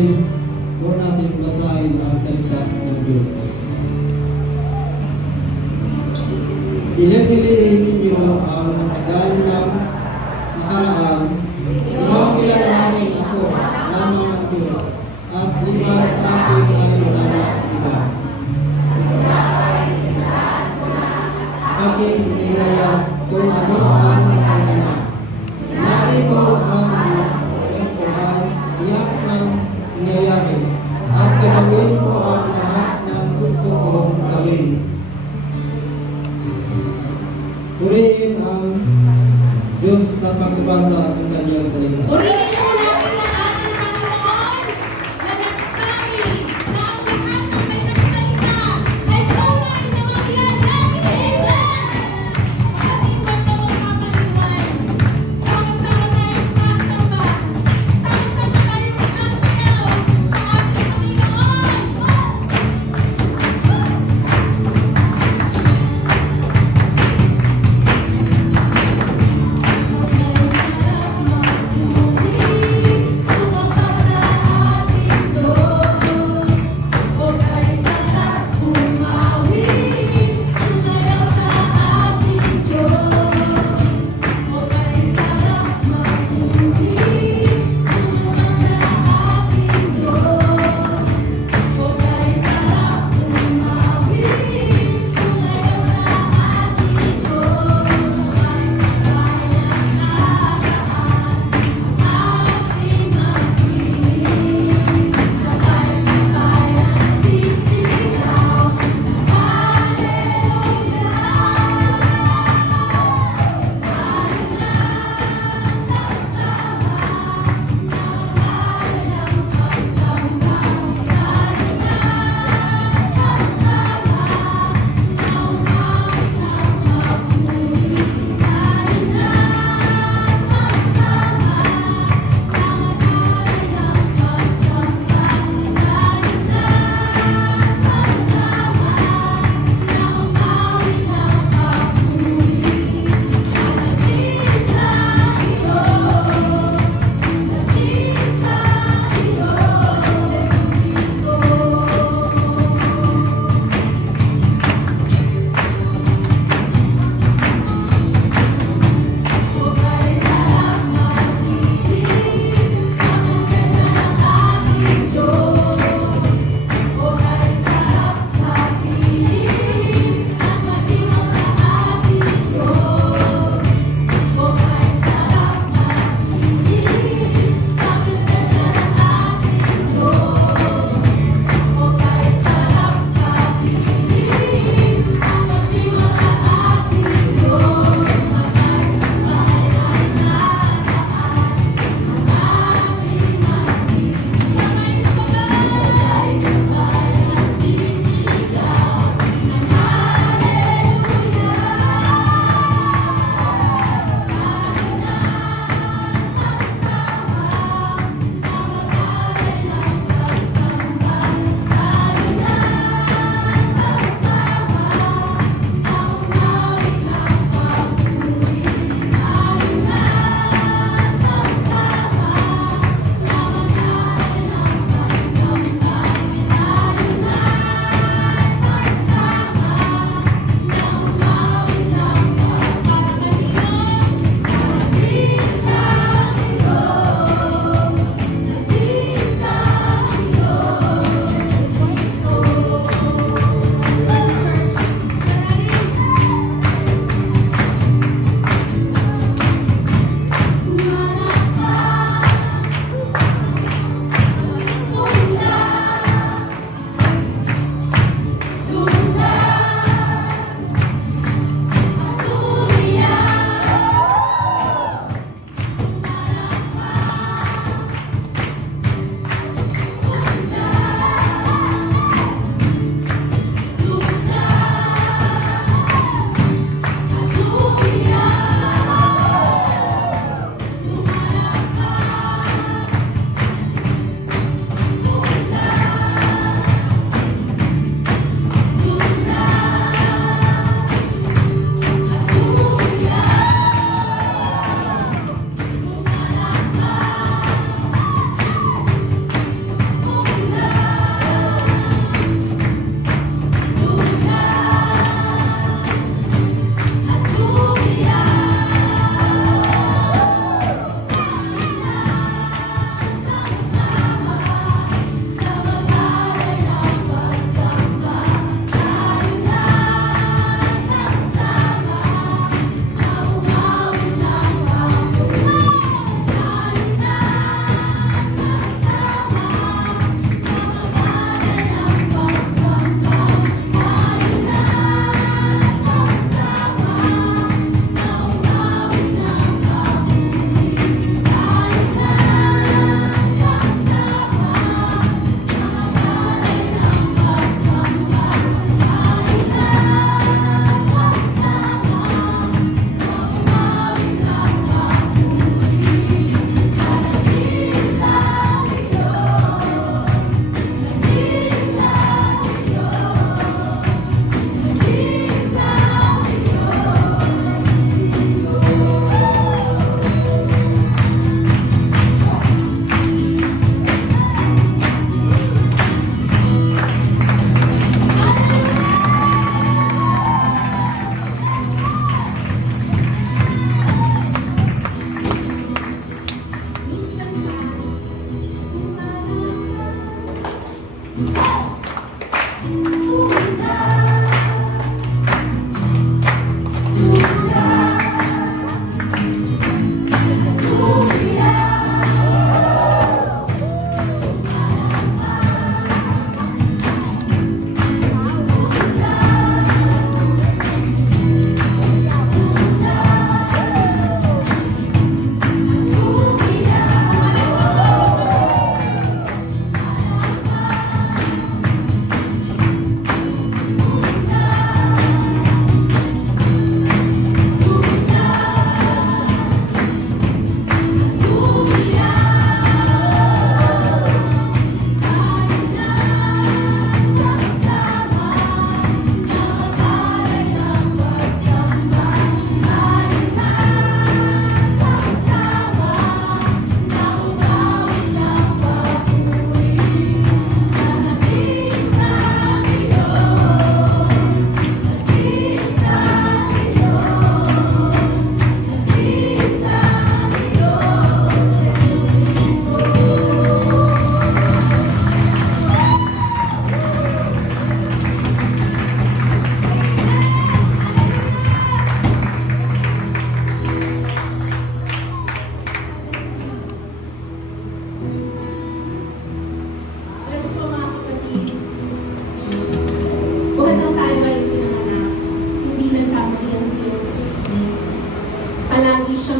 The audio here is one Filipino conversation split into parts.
ay huwag natin basahin ang salita ng Diyos. Pinipiliin ninyo ang matagal ng nakaraan, ilang kilalanin ako lamang ng Diyos, at iba sa akin ay wala na iba. Aking nirayan kung ano ang maganda. Sinabi ko ang iyang iyak ng nangyayari, at gagawin ko ang lahat ng gusto kong gawin. Purihin ang Diyos sa pagbabasa ng kanyang salita. Purihin niyo natin ang ating Panginoon na nagsabi na ang lahat ng kanyang salita ay tunay na magyayari. Amen! Ating batong kapaliwan. Sama-sama tayong sasamba. Sama-sama tayong sasayaw sa ating Panginoon. Sa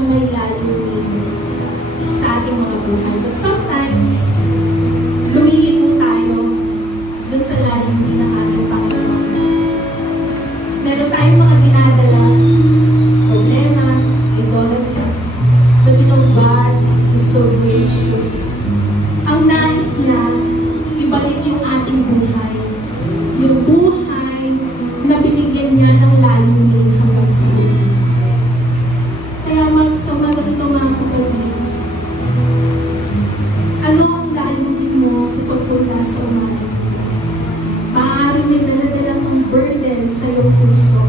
siyang may layunin sa ating mga buhay. But sometimes, lumilito tayo dun sa layunin ng ating Panginoon. Meron tayong mga dinadala, problema, idolatry. But you know, God is so gracious. Ang nais niya, ibalik yung ating buhay. Yung buhay na binigyan niya ng layunin hanggang sa iyo. Kaya sa mga ganito mga kapatid, ano ang layunin mo sa pagpunta sa umaga? Maaaring may dala-dala kang burden sa iyong puso.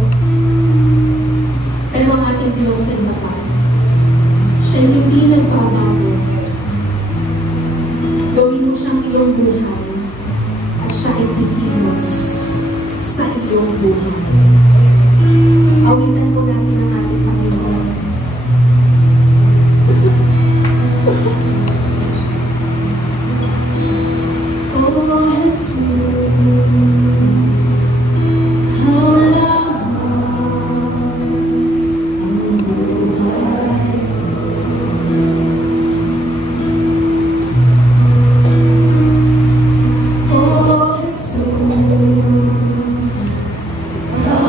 Pero ang ating Diyos ay mapag. Siya hindi nagbabago. Gawin mo siyang iyong buhay at siya ay kikilos sa iyong buhay. Awitan po natin ang ating Panginoon. Oh, Jesus, how lamang ang buhay. Oh, Jesus, how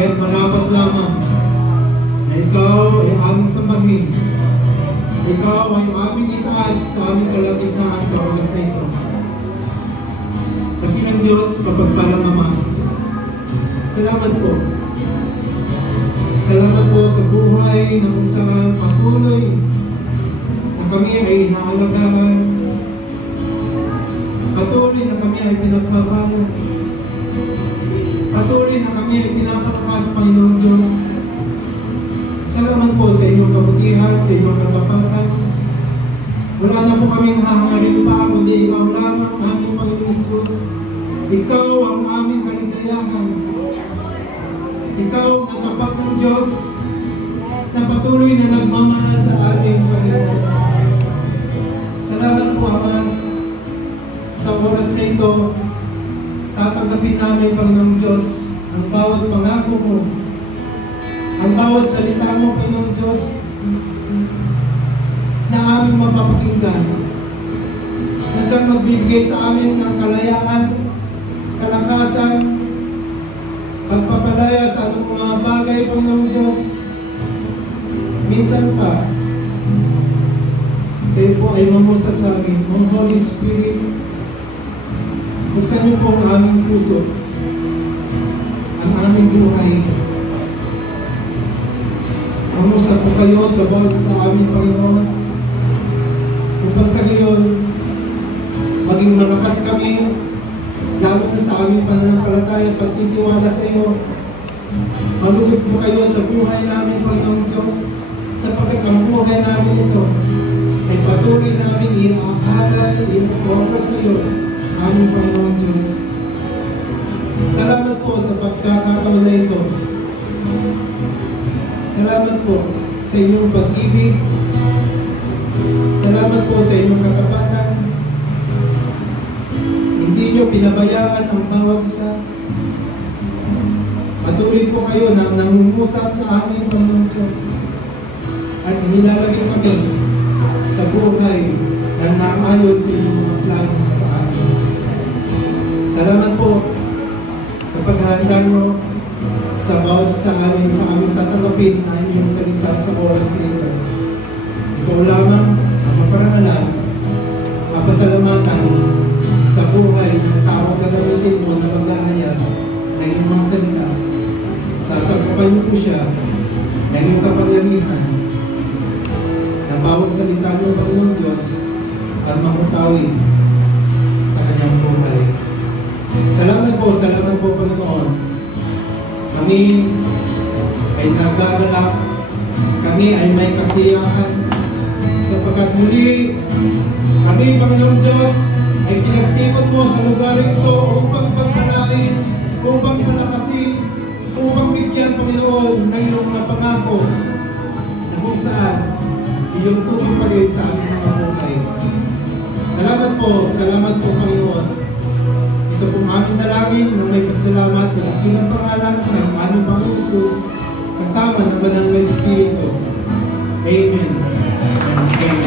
Kaya't marapat lamang na ikaw ay aming sambahin. Ikaw ay aming itaas sa aming kalagitnaan sa oras na ito. Dakilang Diyos, kapagpalang Ama, salamat po. Salamat po sa buhay na kung saan patuloy na kami ay inaalagaan. Patuloy na kami ay pinagbabalan. Patuloy na kami ay pinapalakas, Panginoon Diyos. Salamat po sa inyong kabutihan, sa inyong katapatan. Wala na po kaming hahangarin pa, kundi ikaw lamang, aming Panginoon Jesus. Ikaw ang aming kaligayahan. Ikaw na tapat ng Diyos, na patuloy na nagmamahal sa aming Panginoon. Salamat po, Ama. Sa oras na ito, tatanggapin namin, Panginoong Diyos, ang bawat pangako mo, ang bawat salita mo, Panginoong Diyos, na aming mapapakinggan, na siyang magbibigay sa amin ng kalayaan, kalakasan, pagpapalaya sa anong mga bagay, Panginoong Diyos. Minsan pa, kayo po ay mamusap sa amin, ang Holy Spirit. Buksan niyo po ang aming puso, ang aming buhay. Mamusap po kayo sa bawat sa aming Panginoon. Upang sa ngayon, maging malakas kami, lalo na sa aming pananampalataya, pagtitiwala sa iyo. Malugod po kayo sa buhay namin, Panginoon Diyos, sapagkat ang buhay namin ito ay patuloy namin i-aaral, i-offer sa iyo, aming Panginoon Diyos. Salamat po sa pagkakataon na ito. Salamat po sa inyong pag-ibig. Salamat po sa inyong katapatan. Hindi nyo pinabayaan ang bawat isa. Patuloy po kayo na nangungusap sa aming Panginoon Diyos. At inilalagay kami sa buhay na naayon sa inyong mga plano sa amin. Salamat po sa paghahanda nyo sa bawat sa amin, sa aming tatanggapin na inyong salita sa oras na ito. Ikaw lamang ang maparangalan, mapasalamatan sa buhay ng tao gagamitin mo na maghahayag ng iyong mga salita. Sasagpapan niyo po siya ng iyong kapangyarihan na bawat salita niyo, Panginoon Diyos, at makutawid sa kanyang buhay. Salamat po, Panginoon. Kami ay nagagalak, kami ay may kasiyahan, sapagkat muli kami, Panginoon Diyos, ay pinagtipon mo sa lugar ito upang pagpalain, upang palakasin, upang bigyan, Panginoon, ng iyong napangako na kung saan iyong tutup pa rin sa aming mga buhay. Salamat po, Panginoon. Ito pong aming dalangin na may pasalamat sa dakilang pangalan ng aming Panginoon Jesus, kasama ng Banal na Espiritu. Amen. Amen.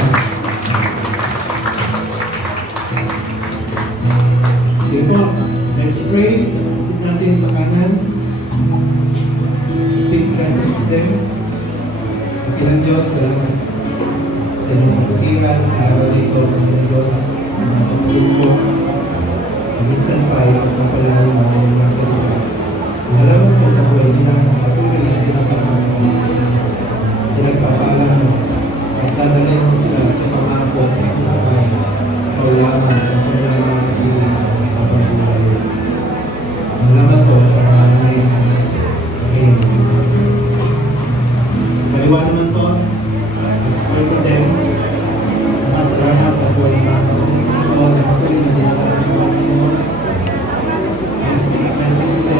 Sige po, let's pray. Sapagod natin sa kanan. Speak blessings to them. Dakilang Diyos, salamat sa inyong kabutihan sa araw na ito, Panginoon Diyos, sa mga pagkakulong po. Minsan pa ay pagpapalain mo ng mga salita. Salamat po sa buhay nila, patuloy na pinapalakas mo. Pinagpapala mo at dadalhin mo sila sa pangako at sa bahay. Ikaw lamang ang kanilang mga piling at pagbuhay. Salamat po sa mga mga Jesus. Amen. Sa kaliwa naman po, let's pray for them. Salamat sa buhay ng mga kapatid ko na patuloy na dinadaan ng mga Panginoon. Let's be blessed.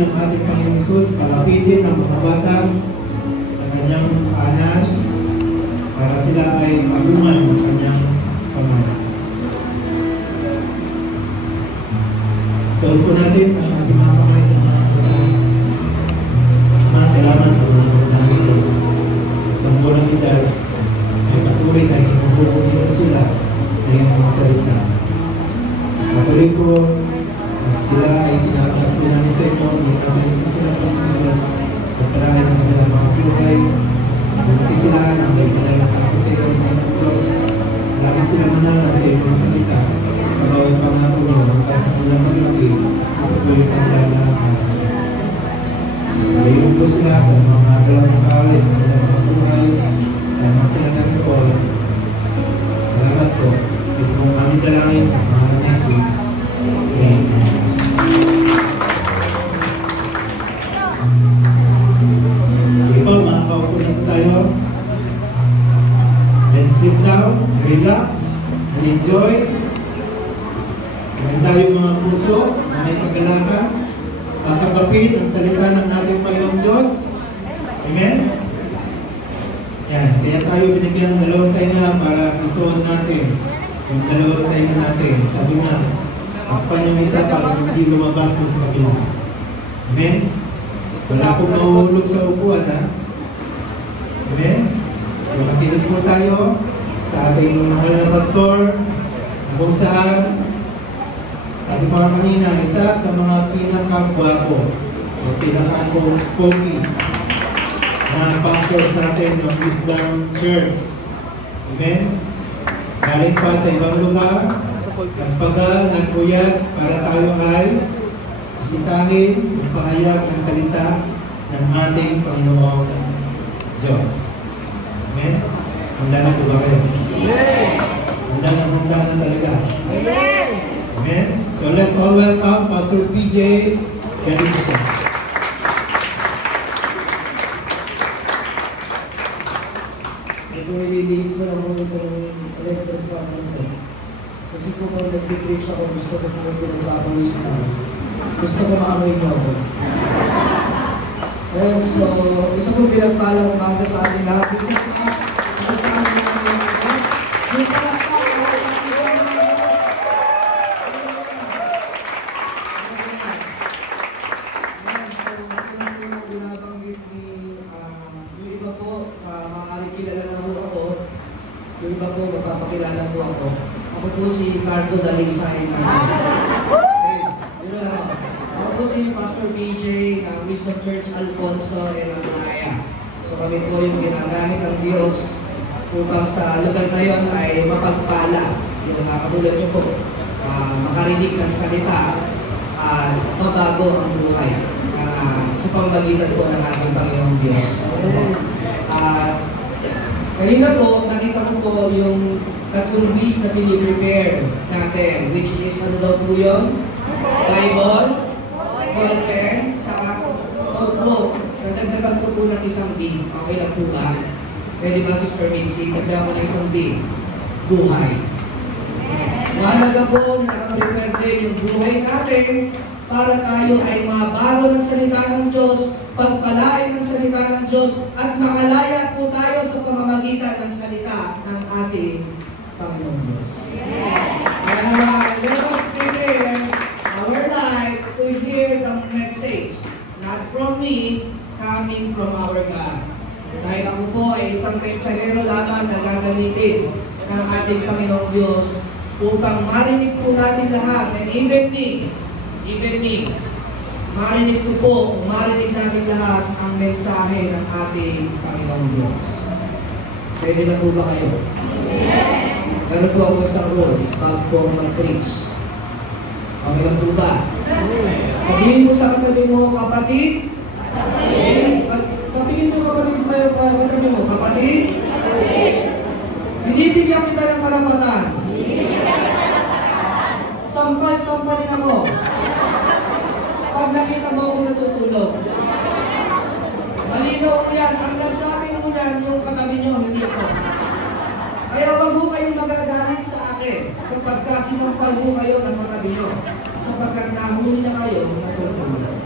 ng ating Panginoong Hesus, palapitin ang mga bata sa kanyang kanan para sila ay maguman ng kanyang pamahalaan. Tuloy po natin ang ating mga kamay sa mga kapatid. Salamat sa mga kapatid ito. Sa murang edad ay patuloy na inuhulog dito sila na yung salita. Patuloy po sila ay tinatakas po namin sa inyo, ginagaling po sila po ng Diyos, pagpalain ang kanilang mga buhay, bumati sila ng may pinalatakot sa inyo ng Diyos, lagi sila manalan sa inyo ng salita, sa bawat pangako nyo, hanggang sa kanilang maglaki, ito po yung kanilang araw. Ngayon po sila sa mga galaw ng kawal, sa kanilang mga buhay, salamat sila ng Lord. Salamat po, ito pong aming dalangin sa pangalan ng Jesus. Amen. Sige po, makakaupo na po tayo. Let's sit down, relax, and enjoy. Maganda yung mga puso na may kagalakan. Tatanggapin ang salita ng ating Panginoong Diyos. Amen? Yan, kaya tayo binigyan ng dalawang tainga para ituon natin yung dalawang tainga natin. Sabi nga, takpan yung isa para hindi lumabas po sa kabila. Amen? Wala akong mahuhulog sa upuan, ha? Amen? So, makinig po tayo sa ating mahal na pastor na kung saan sabi ko nga kanina, isa sa mga pinakagwapo o pinaka-pogi na pastors natin ng Wisdom Church. Amen? Galing pa sa ibang lugar, nagpagal, nagpuyat para tayo ay bisitahin, magpahayag ng salita ng ating Panginoong Diyos. Amen? Handa na po ba kayo? Handa na talaga. Amen? So let's all welcome Pastor PJ Galista. Ito release ko lang muna itong electric fan nito. Kasi kung nag-preach ako, gusto ko kung pinagpapawis na ako. Gusto ko maamoy niyo ako. Well, so, isa kong pinagpalang umaga sa ating lahat. Isa ko yung yung iba po, magpapakilala po ako. Ako po si Cardo Dalisay ng yun lang ako. Ako po si Pastor BJ ng Wisdom Church Alfonso and Anaya. So kami po yung ginagamit ng Diyos upang sa lugar na yon ay mapagpala. Yung katulad niyo po, makarinig ng salita at mabago ang buhay sa pamamagitan po ng ating Panginoong Diyos. Kanina po, nakita ko po yung tatlong B's na piniprepare natin, which is ano daw po yun? Bible, ball pen, saka notebook. Nadagdagan ko po ng isang B. Okay lang po ba? Pwede ba, Sister Mitzi? Dagdagan ko ng isang B. Buhay. Mahalaga po na nakaprepare din yung buhay natin para tayo ay mabago ng salita ng Diyos, pagpalain ng salita ng Diyos, at makalaya po tayo sa pamamagitan ng salita ng ating Panginoong Diyos. Kaya naman, let us prepare our life to hear the message, not from me, coming from our God. Dahil ako po ay isang mensahero lamang na gagamitin ng ating Panginoong Diyos upang marinig po natin lahat, and even me, marinig ko po, marinig natin lahat ang mensahe ng ating Panginoong Diyos. Pwede na po ba kayo? Ganun po ako sa rules bago po ako mag-preach. Okay lang po ba? Sabihin mo sa katabi mo, kapatid. Kapigin mo kapatid kayo, katabi mo, kapatid. Binibigyan kita ng karapatan. Sampal-sampalin ako. Pag nakita mo ako natutulog. Malinaw ko yan. Ang nagsabi ko yan, yung katabi nyo, hindi ako. Kaya wag mo kayong magagalit sa akin kapag sinampal mo kayo ng katabi nyo. Sapagkat nahuli na kayo natutulog.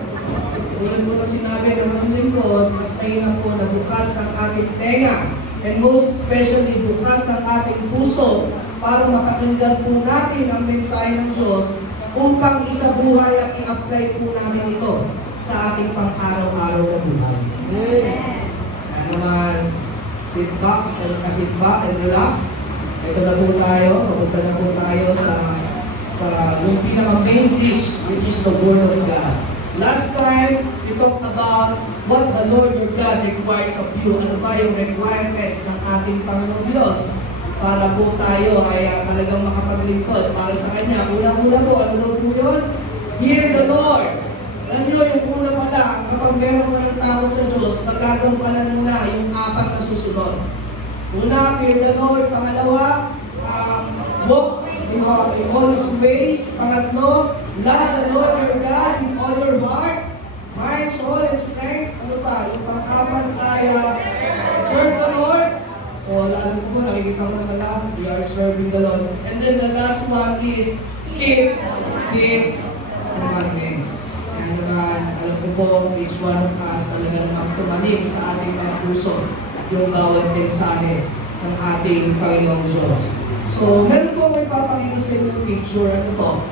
Tulad po ng sinabi ng mga lingkod, mas mainam po na bukas ang ating tenga, and most especially bukas ang ating puso para mapakinggan po natin ang mensahe ng Diyos upang isabuhay at i-apply po natin ito sa ating pang-araw-araw na buhay. Kaya naman, sit back and relax. Ito na po tayo, papunta na po tayo sa yung pinaka-main dish, which is the Word of God. Last time, we talked about what the Lord your God requires of you. Ano ba yung requirements ng ating Panginoong Diyos para po tayo ay talagang makapaglingkod para sa Kanya. Una-una po, ano daw po yun? Hear the Lord. Alam nyo, yung una pa lang, kapag meron ka ng takot sa Diyos, magagampanan mo na yung apat na susunod. Una, fear the Lord. Pangalawa, walk in all His ways. Pangatlo, love the Lord your God with all your heart, mind, soul, and strength. Ano pa? Yung pang-apat ay serve the Lord. So, alam ko po, nakikita ko naman lang, we are serving the Lord. And then the last one is keep His commandments. Kaya naman, alam ko po, each one of us talaga naman pumanig sa ating mga puso yung bawat mensahe ng ating Panginoong Diyos. So, meron po may papakita sa inyo picture. Ano to?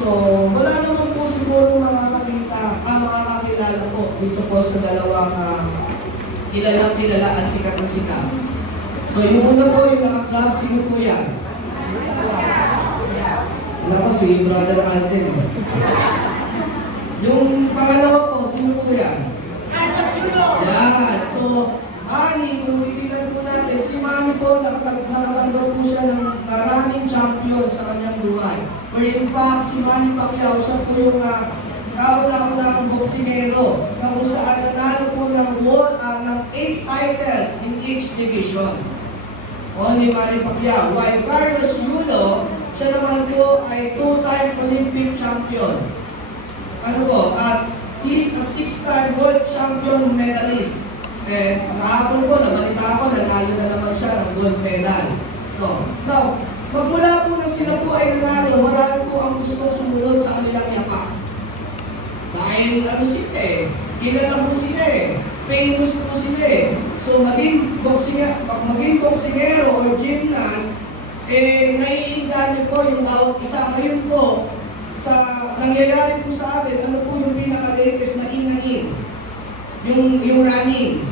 So, wala naman po siguro makakakilala po dito po sa dalawang kilalang kilala at sikat na sikat. So, yung una po, yung naka-club, sino po yan? Wala ko, si Brother Alden. Yung pangalawa po, sino po yan? Yan. So, Manny, kung titignan po natin, si Manny po, nakatanggap po siya ng maraming champion sa kanyang buhay. Where in fact, si Manny Pacquiao, siya po yung kauna-unang boksingero na kung saan nanalo po ng 8 titles in each division. Only Manny Pacquiao. While Carlos Yulo, siya naman po ay 2-time Olympic champion. Ano po? At he's a 6-time world champion medalist. Kahapon po, nabalita ko, nanalo na naman siya ng gold medal. No. Now, magmula po nang sila po ay nanalo, marami po ang gustong sumunod sa kanilang yapak. Dahil sila kilala po sila famous po sila So, maging boksingero or gymnast, naiinganyo po yung bawat isa. Ngayon po, sa nangyayari po sa atin, ano po yung pinaka-latest na in? Yung running.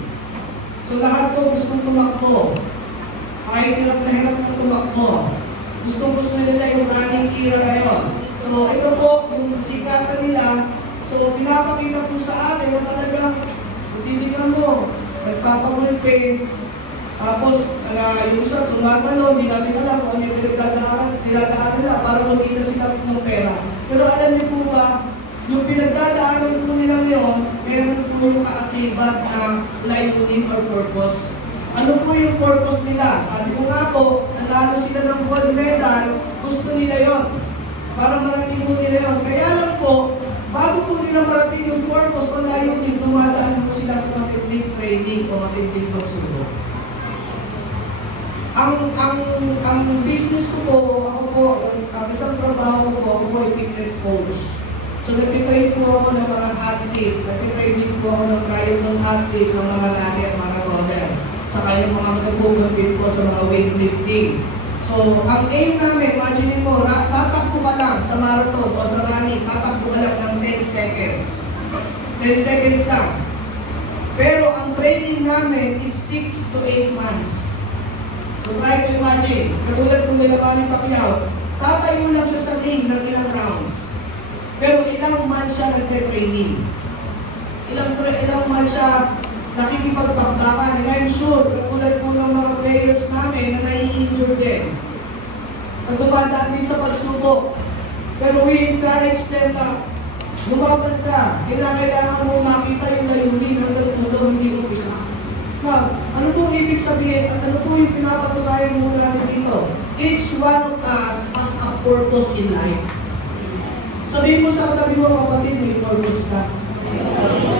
So lahat po gustong tumakbo. Kahit hirap ng tumakbo. Gusto nila yung running era ngayon. So ito po, yung sikatan nila, so pinapakita po sa atin na talagang, titignan mo, nagpapagulpe. Tapos, yung isa tumatalo, hindi natin alam kung ano yung pinagdadaan nila para kumita sila ng pera. Pero alam niyo po ba, yung pinagdadaanan po nila ngayon, meron po yung kaakibat na layunin or purpose. Ano po yung purpose nila? Sabi ko nga po, natalo sila ng gold medal, gusto nila yon para marating po nila yon. Kaya lang po, bago po nila marating yung purpose o layunin, dumadaan po sila sa matinding training o matinding pagsubok. Ang business ko po, ako po, ang isang trabaho ko po, ako po ay fitness coach. So, nag-train po ako ng mga athlete, nag-train din po ako ng triathlon athlete, ng mga lagi at marathoner. Saka yung mga nagpupunpin po sa mga weightlifting. So, ang aim namin, imagine mo, tatakbo ka lang sa marathon o sa running, tatakbo ka lang ng 10 seconds. 10 seconds lang. Pero ang training namin is 6 to 8 months. So, try to imagine, katulad po nila Manny Pacquiao, tatayo lang siya sa ring ng ilang rounds. Pero ilang man siya nagte-training. Ilang man siya nakikipagpakbakan. And I'm sure, katulad po ng mga players namin na nai-injure din. Nagbabataan din sa pagsubok. Pero we encourage them na lumaban ka. Kailangan mo makita yung layunin hanggang tulo, hindi umpisa. Now, ano pong ibig sabihin at ano po yung pinapatunayan mo natin dito? Each one of us has a purpose in life. Sabihin mo sa katabi mo, kapatid, may purpose ka.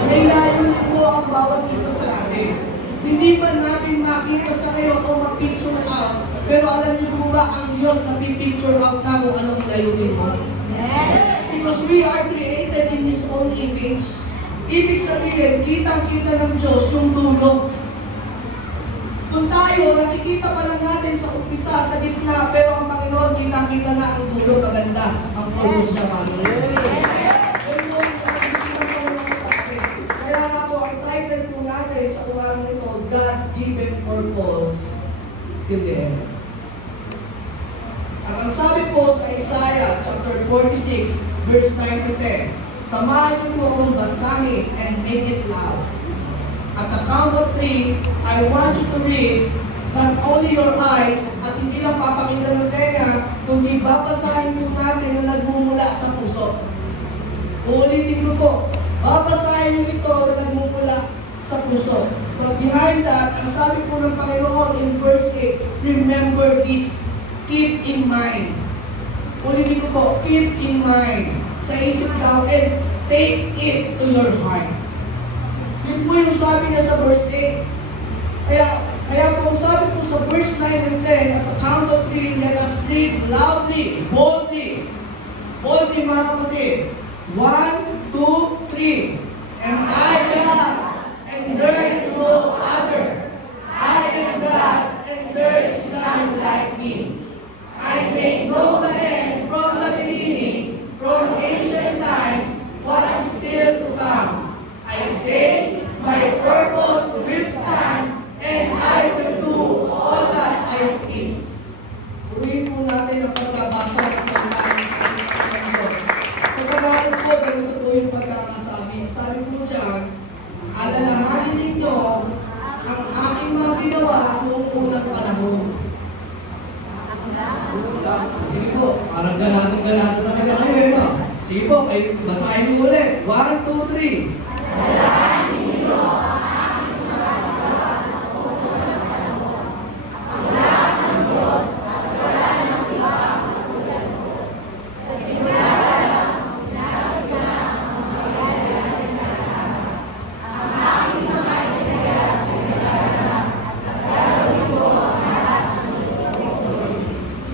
May layunin mo ang bawat isa sa atin. Hindi man natin makita sa ngayon o ma-picture out, pero alam niyo po ba ang Diyos na pipicture out na kung anong layunin mo? Because we are created in His own image. Ibig sabihin, kitang-kita ng Diyos yung dulo. Kung tayo, nakikita pa lang natin sa umpisa, sa gitna, pero ang Panginoon, kita-kita na ang dulo, maganda, ang purpose niya para sa iyo. Yun po ang gusto ng Panginoon sa atin. Kaya nga po, ang title po natin sa umarang ito, God-given purpose till the end. At ang sabi po sa Isaiah chapter 46, verse 9 to 10, samahan niyo po akong basahin and make it loud. At the count of 3, I want you to read not only your eyes at hindi lang papakinggan ng tenga, kundi babasahin po natin na nagmumula sa puso. Uulitin ko po, babasahin niyo ito na nagmumula sa puso. But behind that, ang sabi po ng Panginoon in verse 8, remember this, keep in mind. Ulitin ko po, keep in mind. Sa isip lang, and take it to your heart. Yun po yung sabi niya sa verse 8. Kaya po sabi po sa verse 9 and 10, at the count of 3, let us read loudly, boldly. Boldly mga kapatid. 1, 2, 3. Am I God, and there is no other. I am God, and there is none like me. I make known the end from the beginning, from ancient times, what is still to come. I say, my purpose will stand, and I will do all that I please. Uwiin po natin ang pagkabasa ng salita ng Diyos. Sa Tagalog po, ganito po yung pagkakasabi. Sabi po dyan, alalahanin ninyo ang aking mga ginawa noong unang panahon. Sige po, parang ganado talaga kayo, no? Sige po, kayo, basahin mo ulit. 1, 2, 3.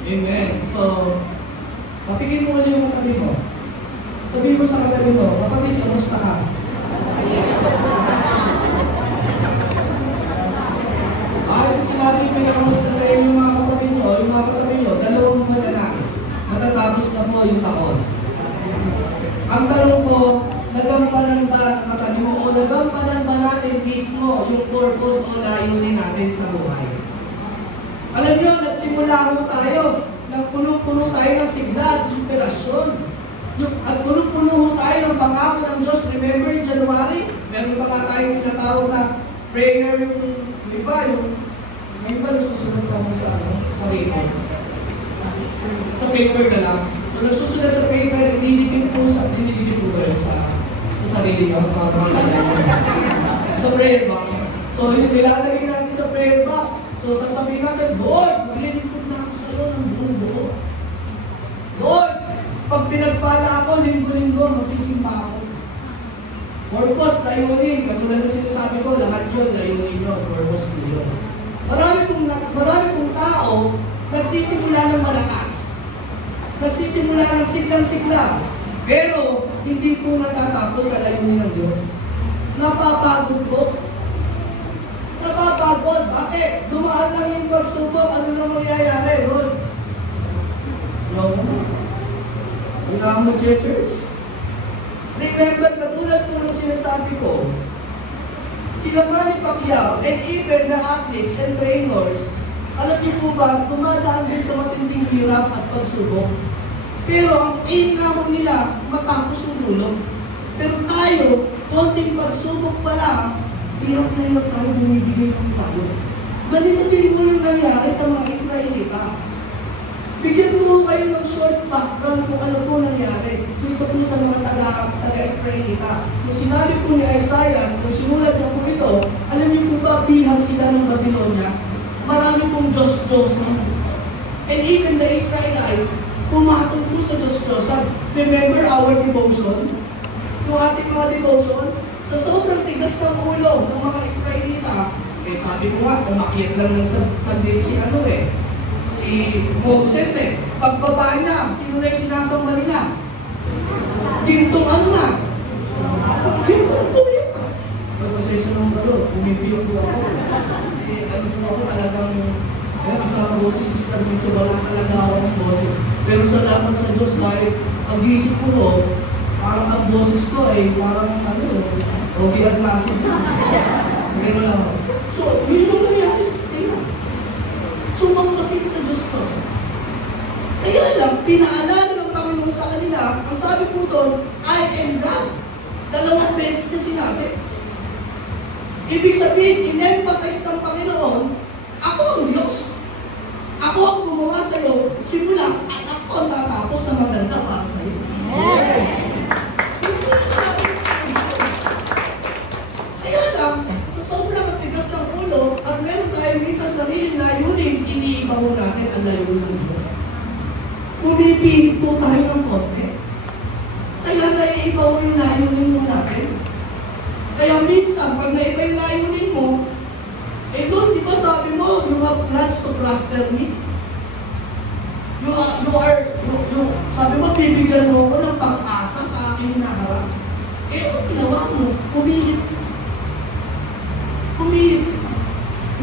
Amen. So, mapigil mo ulit yung katabi mo. Sabihin mo sa katabi mo, kapatid, kamusta ka? Kasi sinabi yung pinakamusta sa inyo yung mga kapatid nyo, yung mga katabi nyo, dalawang mga na, matatapos na po yung taon. Ang tanong ko, nagampanan ba ng katabi mo o nagampanan ba natin mismo yung purpose o layunin natin sa buhay? Alam nyo, nagsimula ho tayo, nagpuno-puno tayo ng sigla at inspirasyon. At puno-puno ho tayo ng pangako ng Diyos. Remember, in January, meron pa nga tayong tinatawag na prayer yung iba, yung nasusunod pa mo sa paper. Sa paper na lang. So, nasusunod sa paper, dinidikit po ba yun sa sarili nyo, sa prayer box. So, yung nilalagay natin sa prayer box, so, sasabihin natin, Lord, maglilingkod na ako sa iyo ng buong buo. Lord, pag pinagpala ako, linggo-linggo, magsisimba ako. Purpose, layunin. Katulad na sinasabi ko, lahat yun, layunin nyo. Purpose po yun. Marami pong tao, nagsisimula ng malakas. Nagsisimula ng siglang-sigla. Pero, hindi po natatapos sa layunin ng Diyos. Napapagod po. Napapagod. Bakit? Dumaan lang yung pagsubok. Ano na mangyayari, Lord? No. Wala mo, church. Remember, katulad po nung sinasabi ko, sila Manny Pacquiao and even the athletes and trainers, alam niyo po ba, dumadaan din sa matinding hirap at pagsubok. Pero ang aim naman nila, matapos yung dulo. Pero tayo, konting pagsubok pa lang, hirap na hirap tayo bumibigay ng tayo. Ganito din po yung nangyari sa mga Israelita. Bigyan po kayo ng short background kung ano po nangyari dito po sa mga taga-Israelita. Kung sinabi po ni Isaiah, kung sinulat niya po ito, alam niyo po ba bihag sila ng Babylonia? Marami pong Diyos-Diyosan. And even the Israelite, pumatong po sa Diyos-Diyosan. Remember our devotion? Yung ating mga devotion, sa sobrang tigas ng ulo ng mga Israelita, sabi ko nga, umakyat lang ng sandit si Moses pagbaba niya, sino na yung sinasamba nila? Gintong ano na? Gintong po Pumipiyok po ako. Ano po ako talagang, kasama ko si Sister Mitsu, wala talaga akong boses. Pero salamat sa Diyos dahil pag-isip ko, parang ang boses ko ay parang Ogie Alcacid. Pero lang. So, yun yung nangyari sa akin. Sumangpasin sa Diyos ko. Kaya lang, pinaalala ng Panginoon sa kanila, ang sabi po doon, I am God. 2 beses niya sinabi. Ibig sabihin, in-emphasize ng Panginoon, ako ang Diyos. Ako ang gumawa sa'yo, simula, at ako ang tatapos na maganda para sa'yo. Yung po sinabi ng Panginoon. Kaya lang, sa sobrang tigas ng ulo, at meron tayo minsan sariling layunin, iniiba mo natin ang layunin ng Diyos. Pumipihit po tayo ng konti. Kaya naiiba mo yung layunin mo natin. Kaya minsan, pag naiba yung layunin mo, Lord, di ba sabi mo, you have plans to prosper me? Sabi mo, bibigyan mo ko ng pag-asa sa aking hinaharap. Ano ginawa mo? Pumihit. Pumihit.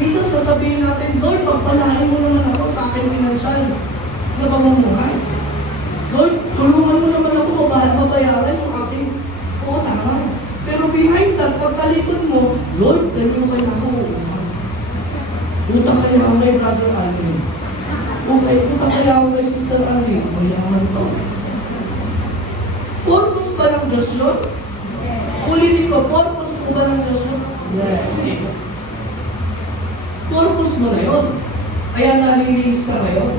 Minsan sasabihin natin, Lord, pagpalahin mo naman ako sa aking pinansyal na pamumuhay. Lord, tulungan mo naman ako mabayaran yung aking utangan. Pero behind that, pagtalikod mo, Lord, dali mo kayo ako uutang. Utang kaya ako kay Brother Alvin. Okay, utang kaya ako kay Sister Alvin. Mayaman pa. Purpose ba ng Diyos yun? Ulitin ko, purpose mo ba ng Diyos yun? Hindi. Purpose mo na yun. Kaya nalilinis ka ngayon.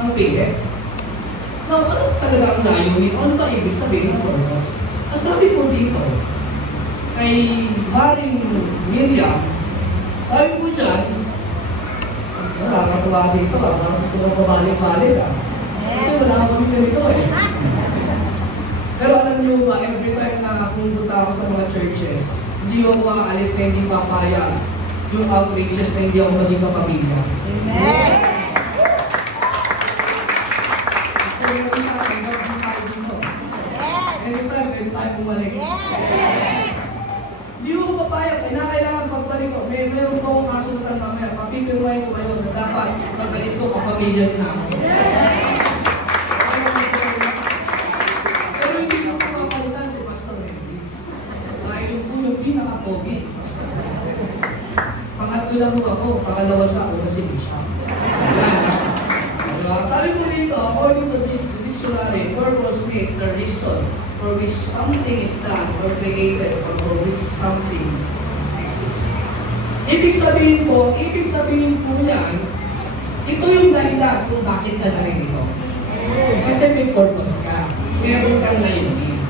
Ang pilit. Now, ano talaga ang layunin? Ano ba ibig sabihin ng purpose? Ang sabi po dito, kay Maring Miriam, sabi po dyan, nakakatuwa dito parang gusto mo pabalik-balik Kasi wala ka kami ganito Pero alam niyo ba, every time na pumunta ako sa mga churches, hindi ako aalis na hindi papayag yung outreaches na hindi ako maging kapamilya. Amen! Anytime, pwede tayo bumalik. Hindi mo papayag, kailangan pagbalik ko. Meron po akong kasundan mamaya. Papipirmahin ko kayo na dapat pagkalis ko, kapamilya din ako. Pero hindi ko papalitan si Pastor Henry. Dahil yung po yung pinaka-pogi. Pangatlo lang mo ako, pangalawa siya, una si Bishop. Sabi po dito, according to the dictionary, purpose means the reason for which something is done or created or for which something exists. Ibig sabihin po yan, ito yung dahilan kung bakit ka narito. Kasi may purpose ka. Meron kang layunin.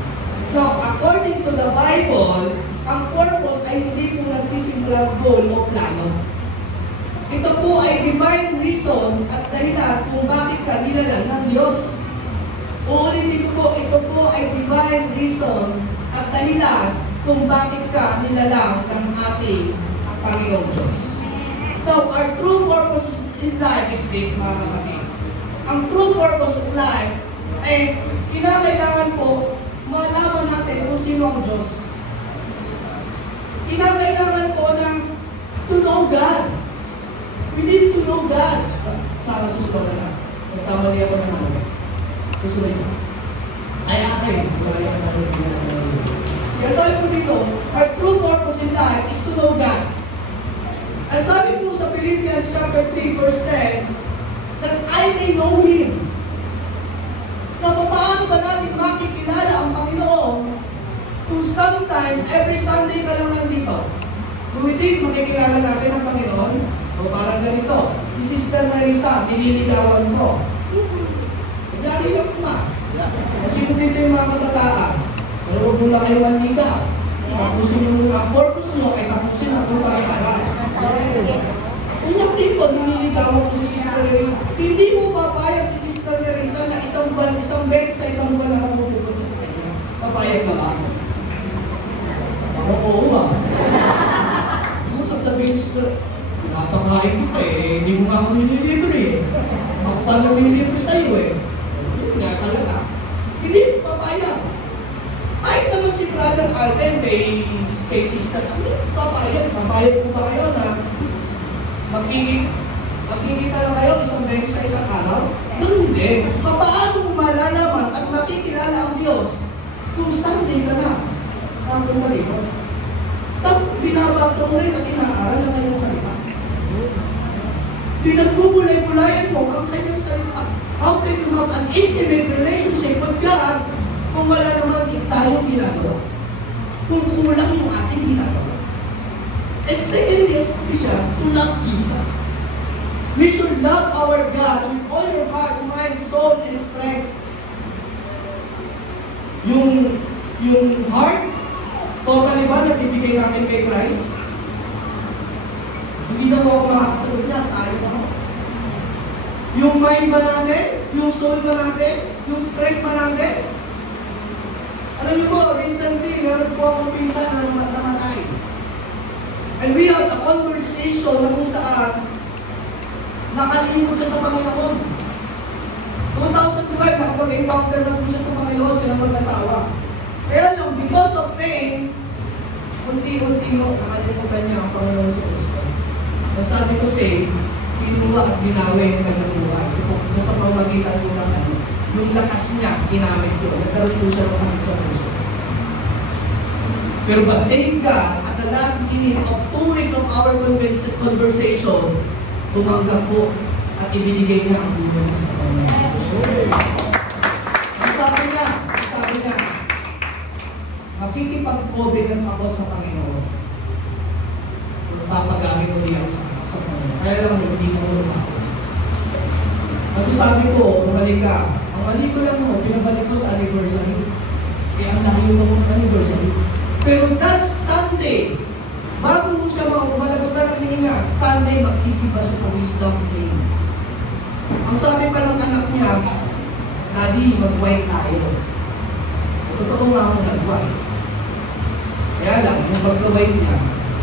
Now, according to the Bible, ang purpose ay hindi po nagsisimulang goal o plano. Ito po ay divine reason at dahilan kung bakit ka nilalang ng Diyos. Uulitin ko po, ito po ay divine reason at dahilan kung bakit ka nilalang ng ating Panginoong Diyos. Now, our true purpose in life is this, mga kapatid. Ang true purpose of life ay kinakailangan po malaman natin kung sino ang Diyos. Kinakailangan po na to know God. We need to know God. Sa susunod na. Nagkamali ako na naman. Susunod siya. Ay, akin. Kaya sabi po dito, our true purpose in life is to know God. At sabi po sa Philippians chapter 3 verse 10, that I may know Him. Na paano ba natin makikilala ang Panginoon kung sometimes, every Sunday ka lang nandito? Do we think makikilala natin ang Panginoon? O parang ganito, si Sister Marisa, nililigawan ko. Dari lang po ma. Kasi kung dito yung mga kabataan, pero huwag mo na kayo manligaw. Tapusin yung mga purpose nyo, ay tapusin ang itong pag-aaral. Unyak din po, nililigawan ko si Sister Marisa. Hindi mo papayag si Sister Marisa na isang beses sa isang buwan lang ako pupunta sa kanya. Papayag ka ba? Oo ba? Ano sasabihin Sister? Pinapakain ko pa hindi mo nga ako nililibre Ako pa nililibre sa'yo Yun nga talaga. Hindi papayag. Kahit naman si Brother Brother Alden, kay Sister, papayag po ba kayo na magkikita lang kayo isang beses sa isang araw? Ganun din. Paano malalaman at makikilala ang Diyos kung Sunday ka na napunta dito? Tapos binabasa mo rin at inaaral ang kanyang salita. Pinagbubulay-bulayan mo ang kanyang salita. How can you have an intimate relationship with God kung wala naman tayong ginagawa? Kung kulang yung ating ginagawa. And secondly, as sabi siya, to love Jesus. We should love our God with all your heart, mind, soul, and strength. Yung heart, totally ba nagbibigay natin kay Christ? Hindi na mo ako makakasagot niya, tayo pa ako. Yung mind ba natin? Yung soul ba natin? Yung strength ba natin? Alam niyo po, recently, meron po akong pinsan na namatay. And we have a conversation na kung saan nakalimot siya sa Panginoon. 2005, nakapag-encounter na po siya sa Panginoon, silang mag-asawa. Kaya lang, because of pain, unti-unti nakalimutan niya ang Panginoon sa Kristo. Ang sabi ko say, kinuha at binawi ang kanyang buhay. Sa pamagitan po ng yung lakas niya, ginamit ko. Nagkaroon po siya ng sakit sa puso. Pero but thank God, at the last minute of 2 weeks of our conversation, tumanggap po at ibinigay niya ang buhay niya sa Panginoon. Ang sabi niya, makikipag-covenant ako sa Panginoon. Papagamit ko niya sa Panginoon. Kaya lang hindi ko lumako. Kasi sabi ko, bumalik ka. Ang mali ko lang mo, pinabalik ko sa anniversary. Kaya ang layo mo ng anniversary. Pero that Sunday, bago siya malagutan ng hininga, Sunday magsisipa siya sa wisdom lane. Ang sabi pa ng anak niya, Daddy, mag-wine tayo. Totoo nga ako nag-wine. Kaya lang, yung pagka-wine niya,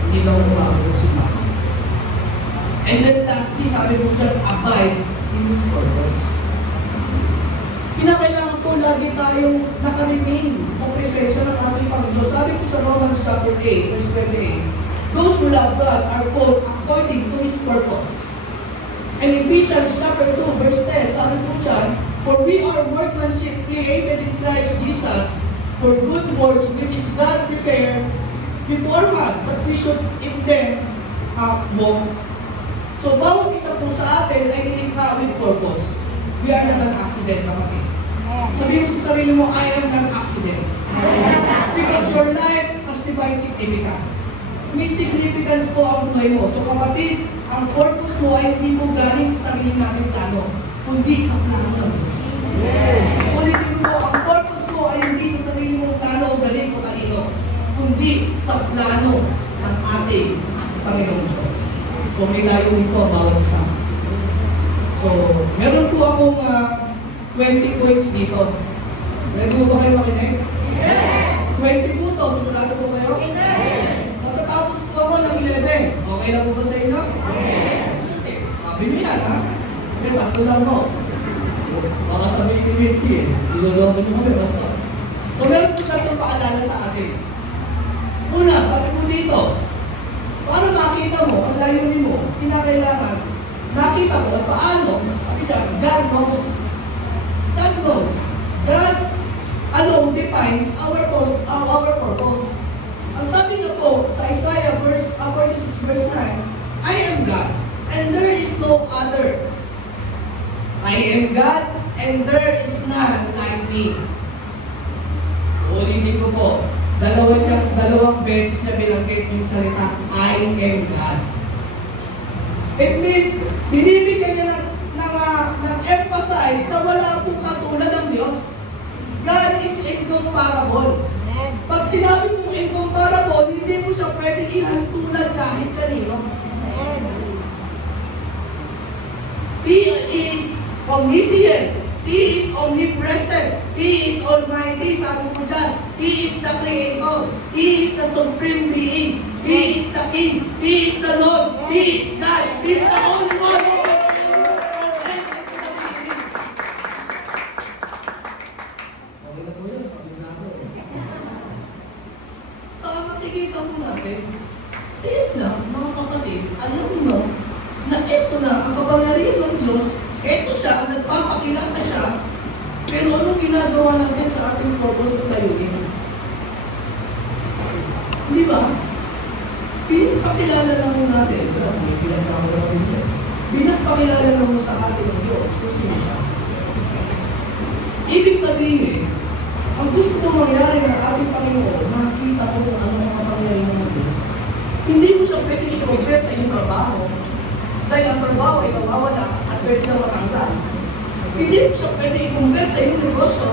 hindi daw umabot si Mama. And then lastly, sabi mo dyan, abide in His purpose. Kinakailangan po lagi tayong nakaremain sa presensya ng ating Panginoon. Sabi po sa Romans chapter 8, verse 28, those who love God are called according to His purpose. And Ephesians chapter 2, verse 10, sabi po dyan, for we are workmanship created in Christ Jesus for good works which is God prepared beforehand that we should in them walk. So, bawat isa po sa atin ay nilikha with purpose. We are not an accident, kapatid. Sabihin mo sa sarili mo, I am not an accident. Because your life has divine significance. May significance po ang buhay mo. So, kapatid, ang purpose mo ay hindi mo galing sa sarili nating plano, kundi sa plano ng Diyos. Ulitin mo, ang purpose mo ay hindi sa sarili mong plano o galing o talino, kundi sa plano ng ating Panginoong Diyos. So, may layunin po ang bawat isa. So, meron po akong 20 points dito. Ready mo ba kayo makinig? 20 po to. Sigurado po kayo? Matatapos po ako ng 11. Okay lang po ba sa inyo? Sabi mo yan, ha? Hindi, tatlo lang mo. Baka sabihin ni Mitzi, iloloko niyo kami, basta. So, meron po tatlong paalala sa atin. Una, sabi po dito, para makita mo, ang layunin mo, kinakailangan, nakita mo na paano, sabi dyan, God knows. God knows. God alone defines our purpose. Ang sabi na po sa Isaiah 46 verse 9, I am God, and there is no other. I am God, and there is none like me. Ulitin ko po, dalawang beses na binanggit yung salita, I am God. It means, binibigyan niya ng emphasize na wala pong katulad ng Diyos. God is incomparable. Pag sinabi mong incomparable, hindi mo siya pwedeng ihantulad kahit kanino. He is omniscient. He is omnipresent. He is almighty. Sabi mo dyan, He is the Creator. He is the Supreme Being. He is the King. He is the Lord. He is God. He is the only one who can po natin, ayun lang, mga kapatid, alam mo na ito na ang kapangyarihan ng Diyos, ito siya, nagpapakilala siya, pero anong ginagawa natin sa ating purpose at layunin? Di ba? Pinapakilala na mo natin, may pinapakilala na mo sa atin ng Diyos kung sino siya. Ibig sabihin, ang gusto mo mangyari ng ating Panginoon, makikita mo kung ano ang kapangyarihan ng Diyos. Hindi mo siya pwede i-compare sa iyong trabaho, dahil ang trabaho ay nawawala at pwede na matanggal. Hindi mo siya pwede i-compare sa iyong negosyo,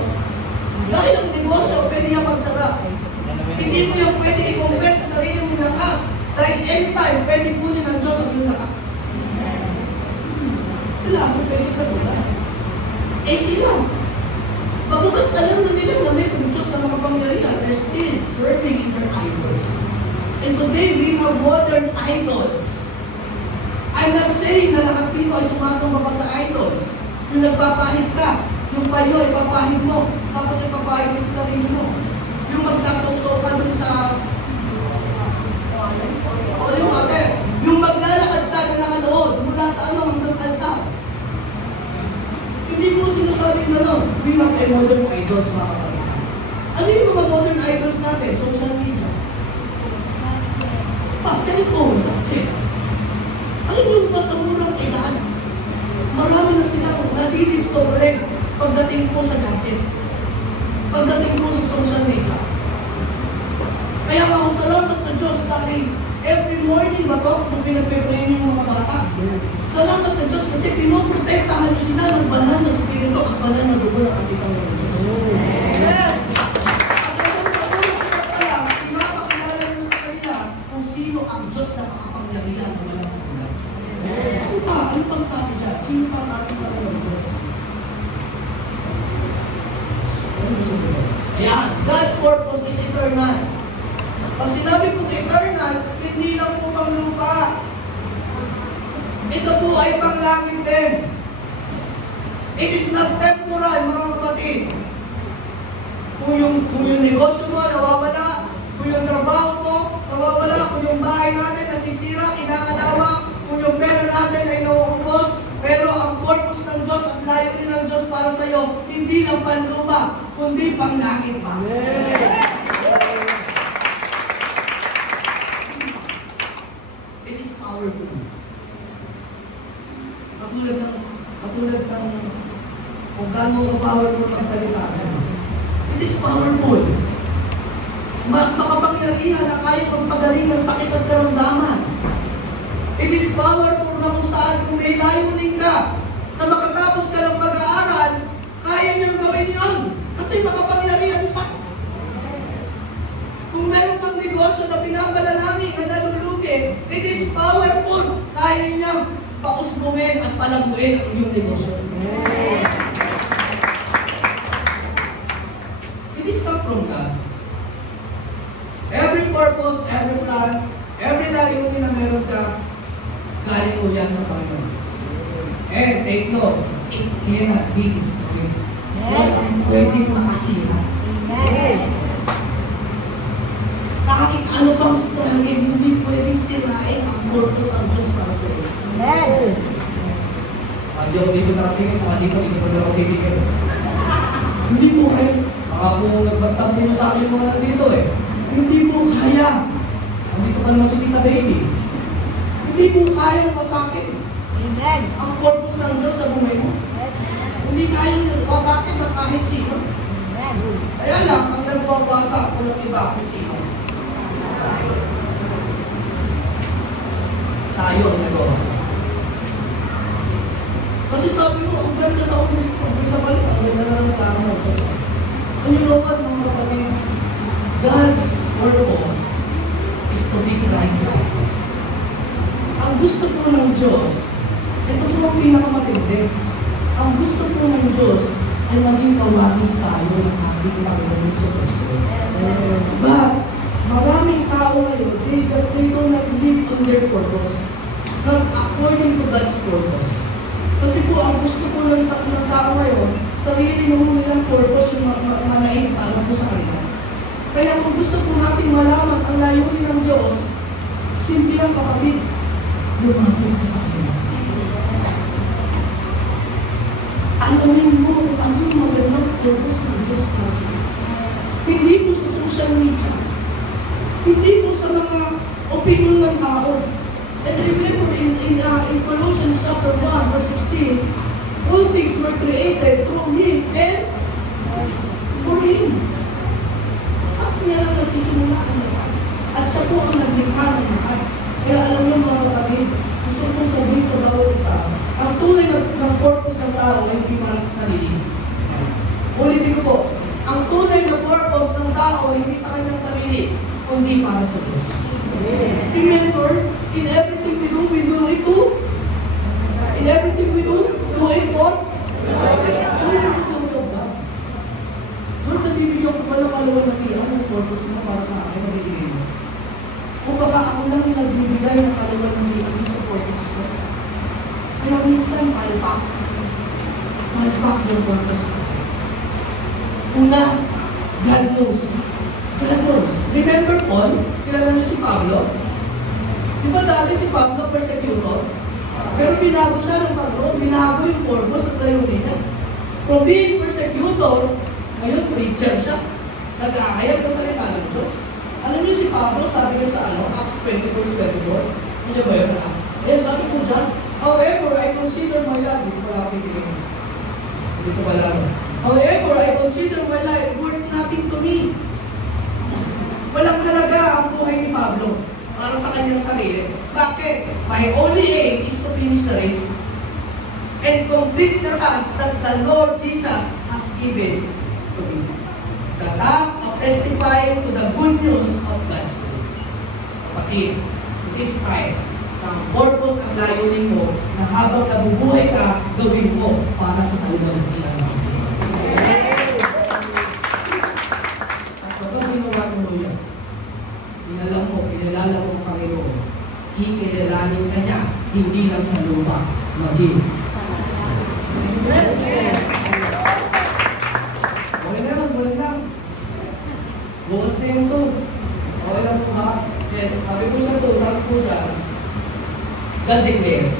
dahil ang negosyo pwede niya magsara. Hindi mo yung pwede i-compare sa sarili mong lakas, dahil anytime pwede kunin ng Diyos ang iyong lakas. Wala mo pwede katulad. Eh sila, pagkakat alam na nila na mayroong Diyos na makapangyarihan, they're still serving in their idols. And today, we have modern idols. I'm not saying na lahat dito ay sumasamba pa sa idols. Yung nagpapahid ka, yung payo, ipapahid mo, tapos ipapahid mo sa sarili mo. Yung magsasawsaw ka dun sa holy water. Yung maglalakad ka na nakalood mula sa hanggang altar. Hindi ko sinasabing gano'n. We have a modern idols, mga kapatid. Ano yung mga modern idols natin? Social media. Cellphone. Alam niyo ba sa murang edad, marami na silang nadidiscover pagdating po sa gadget. Pagdating po sa social media. Kaya ako salamat sa Diyos dahil every morning ba ito kung pinagpe-pray niyo yung mga bata. Salamat sa Diyos kasi pinoprotektahan niyo sila ng banal na spirito at banal na dugo ng ating Panginoon Diyos. At hanggang sa unang edad pa lang, pinapakilala niyo sa kanila kung sino ang Diyos na makapangyarihan na walang katulad. Ano pa? Ano pang sabi dyan? Sino pa ang ating Panginoon Diyos? Ayan, God's purpose is eternal. Pag sinabi kong eternal, hindi lang po pang lupa. Ito po ay panglangit din. It is not temporal, mga kapatid. Kung yung negosyo mo nawawala, kung yung trabaho mo nawawala, kung yung bahay natin nasisira, kinakalawa, kung yung pera natin ay nauubos, pero ang purpose ng Diyos at layunin ng Diyos para sa iyo, hindi lang panlupa, kundi panglangit pa. It is powerful. Katulad ng kung gaano ka-powerful ang salita. It is powerful. Makapangyarihan na kaya magpagaling ng sakit at karamdaman. It is powerful na kung saan kung may layunin ka na makatapos ka ng pag-aaral, kaya niyang gawin yun. Kasi makapangyarihan siya. Kung meron kang negosyo na pinapalalangin na nalulugi, it is powerful. Kaya niyang pausbungin at palaguin ang iyong negosyo. It is come from God. Every purpose, every plan, every layunin na meron ka, galing mo yan sa Panginoon. And take note, it cannot be destroyed. Walang pwedeng makasira. Kahit ano pang struggle, hindi pwedeng sirain ang purpose ng Diyos para sa iyo. Hindi ako dito nakatingin, saka dito, hindi pa ako titigil. Hindi po kayo, baka po nagbantampo nyo sa akin mga nandito eh. Hindi po kaya. Nandito pa naman si Tita Baby. Hindi po kayang masakit. Amen. Ang purpose ng Diyos sa buhay mo. Yes. Hindi kayang masakit ng kahit sino. Amen. Kaya lang, ang nagwawasa ko ng iba kung sino. Tayo ang nagwawasa. Kasi sabi mo, ang ganda sa umis ko. Sa balik, ang ganda na ng plano mo. Ang yunungan mga kapatid, God's purpose is to be Christ-likeness. Ang gusto po ng Diyos, ito po ang pinakamatindi. Ang gusto po ng Diyos ay maging kawagis tayo ng ating Panginoon sa Kristo. But, maraming tao ngayon, they do not live on their purpose. Not according to God's purpose. Kasi po, ang gusto po lang sa ng tao ngayon, sarili mo nilang purpose yung manain para po sa kanila. Kaya kung gusto po natin malaman ang layunin ng Diyos, social media. Hindi po sa mga opinion ng tao. And remember in Colossians chapter 1 verse 16, all things were created through Him and for Him. Sa Kanya lang nagsisimula ang lahat. At siya po ang naglikha ng lahat. Kaya alam mo mga kapatid, gusto kong sabihin sa bawat isa, ang tunay ng purpose ng tao ay hindi para sa sarili. Ulitin ko po, ang tunay na purpose ng tao hindi sa kanyang sarili, kundi para sa Diyos. Remember, in everything we do it to? In everything we do it for? Do it for the glory of God. Lord, nabibigyan ko pala kaluwalhatian ng purpose mo para sa akin, nabibigay mo. Kung baka ako lang yung nagbibigay ng kaluwalhatian sa purpose ko. Kaya minsan, malpak yung purpose ko. Una, God knows. God knows. Remember Paul? Kilala niyo si Pablo? Di ba dati si Pablo persecutor? Pero binago siya ng Panginoon, binago yung purpose at layunin niya. From being persecutor, ngayon preacher siya. Nag-aayag ng salita ng Diyos. Alam niyo si Pablo, sabi niya sa Acts 20 verse 24, hindi ba yun na? Sabi ko dyan, however, I consider my life, dito pala ako pinigin. Dito pala ako. However, I consider my life worth nothing to me. Walang halaga ang buhay ni Pablo para sa kanyang sarili. Bakit? My only aim is to finish the race and complete the task that the Lord Jesus has given to me. The task of testifying to the good news of God's grace. Kapatid, it is time na ang purpose at layunin mo na habang nabubuhay ka, gawin mo para sa kaluwalhatian mo. At kapag ginawa mo yan, pinalala mo ang Panginoon, kikilalanin ka niya, hindi lang sa lupa, maging sa okay lang. Bukas na yung to. Okay lang po ba? Sabi po sa to, sabi po dyan, God declares.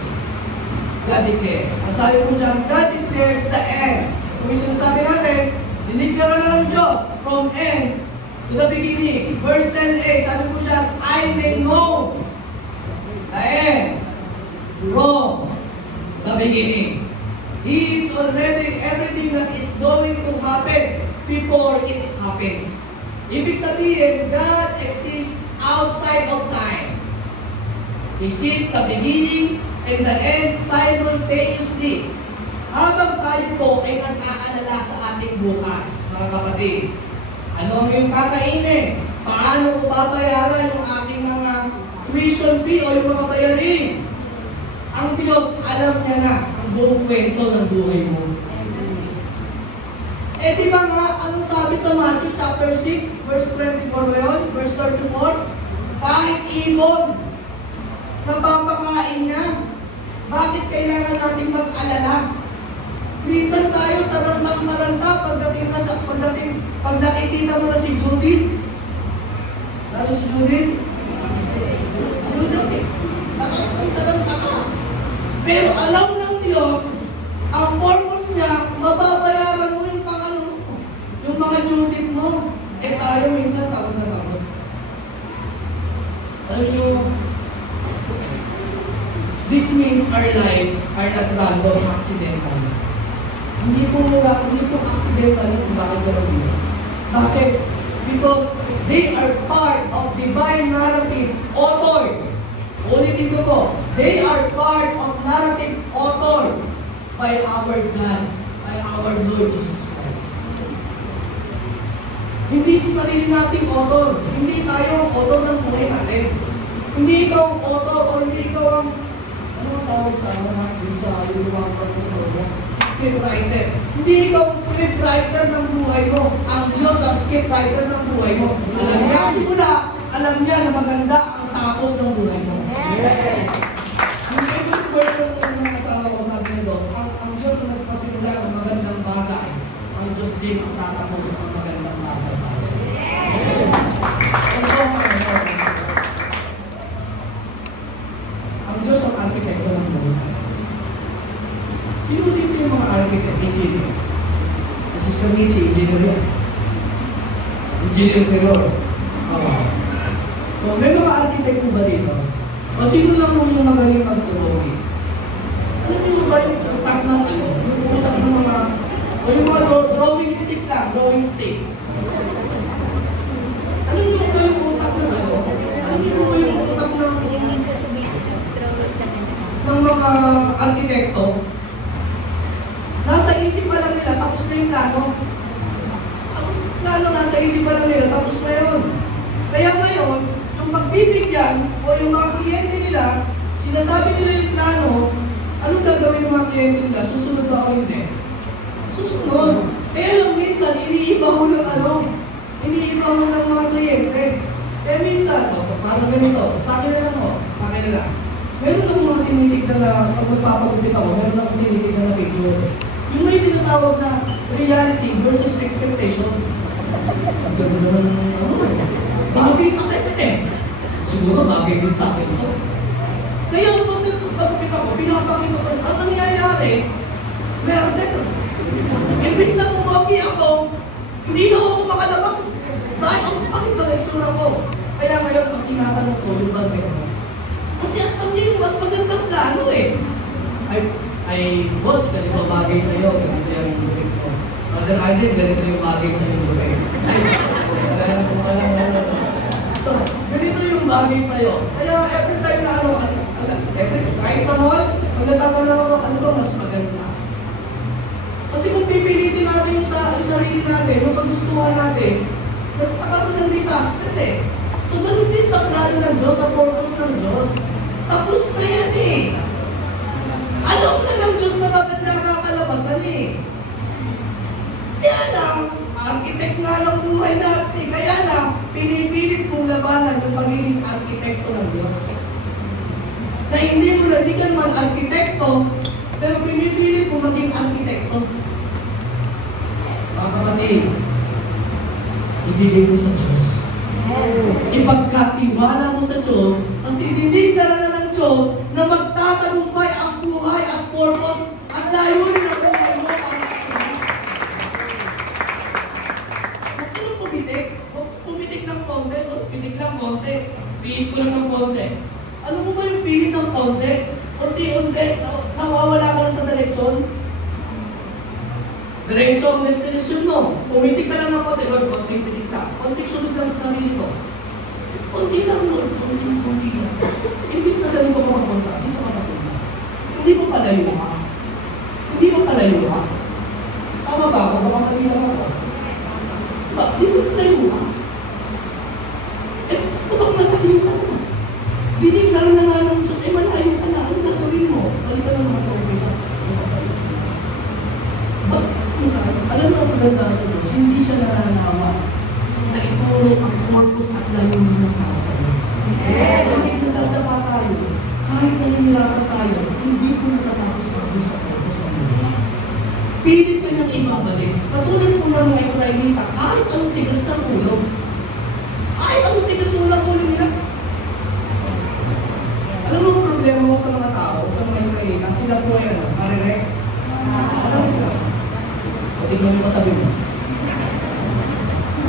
God declares. Ang sabi po dyan, God declares the end. Kung yung sinasabi natin, diniklara na ng Diyos from end to the beginning. Verse 10a, sabi po dyan, I may know the end from the beginning. He is already everything that is going to happen before it happens. Ibig sabihin, God exists outside of time. He sees the beginning and the end simultaneously. Habang tayo po ay nag-aalala sa ating bukas, mga kapatid, ano ang iyong kakainin? Paano ko babayaran yung aking mga tuition fee o yung mga bayarin? Ang Diyos, alam niya na ang buong kwento ng buhay mo. Eh di ba nga, ano sabi sa Matthew chapter 6, verse 24 yun, verse 34? Kahit ibon, napapakain niya. Bakit kailangan natin mag-alala? Minsan tayo tarantang-taranta pag nakikita mo na si Judith. Ano si Judith? Judith, tarantang-taranta ka. Pero alam ng Diyos, ang purpose niya, mababayaran mo yung mga Judith mo. Eh tayo minsan takot na takot. Alam niyo, this means our lives are not random, accidental. Hindi po accidental kung bakit gano'n yun. Bakit? Because they are part of divine narrative author. Ulitin ko po, they are part of narrative author by our God, by our Lord Jesus Christ. Hindi sa sarili nating author. Hindi tayo ang author ng buhay natin. Hindi ikaw ang author o hindi ikaw ang tawag sa lumang purpose mo, scriptwriter. Hindi ikaw ang scriptwriter ng buhay mo. Ang Diyos ang scriptwriter ng buhay mo. Alam niya ang simula, alam niya na maganda ang tapos ng buhay mo. Yung favorite verse ng mga asawa ko, sabi nito, ang Diyos ang nagpasimula ng magandang bagay. Ang Diyos din ang tatapos ng magandang bagay para sa iyo. Ang Diyos ang arkitekto ng buhay. Sino dito yung mga architect, engineer? Si Sister Mitzi, engineer yan. Engineer Pelor. So, may mga architect po ba dito? O sino lang po yung magaling mag-drawing? Alam niyo ba yung utak ng ano? Yung utak ng mga... O yung mga drawing stick lang, drawing stick. Alam niyo ba yung utak ng ano? Alam niyo ba yung utak ng mga arkitekto? Nasa isip pa lang nila, tapos na yung plano. Tapos plano, nasa isip pa lang nila, tapos na yun. Kaya ngayon, yung pagbibigyan o yung mga kliyente nila, sinasabi nila yung plano, anong gagawin ng mga kliyente nila? Susunod ba o hindi? Susunod. Kaya lang minsan, iniiba ho ng ano, iniiba ho ng mga kliyente. Kaya minsan, parang ganito, sa akin na lang ho, sa akin na lang. Meron akong mga tinitignan na, pag magpapagupit ako, meron akong tinitignan na picture. Yung may tinatawag na reality versus expectation. Ang ganda naman, ano eh, bagay sa akin eh. Siguro bagay din sa akin ito. Kaya pag nagpapagupit ako, pinapakita ko, at nangyayari, meron din. Imbis na pumagi ako, hindi na ako makalabas. Dahil ang pangit na itsura ko. Kaya ngayon, ang tinatanong ko, yung bagay ako. Kasi alam niyo yung mas magandang plano eh. Ay, boss, ganito bagay sa'yo, ganito yung lupit ko. Brother Alden, ganito yung bagay sa'yo yung lupit. Ay, wala na po pala. So, ganito yung bagay sa'yo. Kaya every time na ano, kahit sa mall, pag natatanong ako, ano ba mas maganda? Kasi kung pipilitin natin yung sa sarili natin, yung kagustuhan natin, nagpakaroon ng disaster eh. So, ganun din sa plano ng Diyos, sa purpose ng Diyos. Tapos na yan eh. Alam na ng Diyos na maganda kakalabasan eh. Kaya lang, architect nga ng buhay natin eh. Kaya lang, pinipilit mong labanan yung pagiging arkitekto ng Diyos. Na hindi ka naman arkitekto, pero pinipilit mong maging arkitekto. Mga kapatid, ibigay mo sa Diyos. Ipagkatiwala mo sa Diyos kasi dinigdaran na ng Diyos na magtatagumpay ang buhay at purpose at layunin ng buhay mo para sa Diyos. Huwag ka lang pumitik. Huwag pumitik ng konti. Pitik lang konti. Pihit ko lang ng konti. Alam mo ba yung pihit ng konti? Unti-unti, nawawala ka na sa direksyon. Diretso ang destination mo. Pumitik ka lang ng konti. Lord, konting pitik ka. Konting sunod lang sa sarili ko. Konti lang, Lord. Konti lang. Imbis na ganito ka mapunta, dito ka mapunta. Hindi mo palayo ka. Hindi mo palayo ka. Tama ba ako? Baka mali lang ako. Diba? Hindi mo palayo ka. Eh, ito bang natayo ka na? Dinigdaran na nga ng Diyos. Eh, malayo ka na. Ano gagawin mo? Balikan na naman sa umpisa. Alam mo ang maganda sa Diyos, hindi siya nananawa na ituro ang purpose at layunin ng tao sa iyo. Kahit nadadapa tayo, kahit nangyayarapan tayo, hindi ko natatapos ang Diyos sa purpose sa iyo. Pilit ka niyang ibabalik. Katulad po ng mga Israelita, kahit anong tigas ng ulo. Kahit anong tigas mo ng ulo nila. Alam mo ang problema mo sa mga tao, sa mga Israelita, sila po ay ano, marirek. Alam mo ka? Tignan mo katabi mo.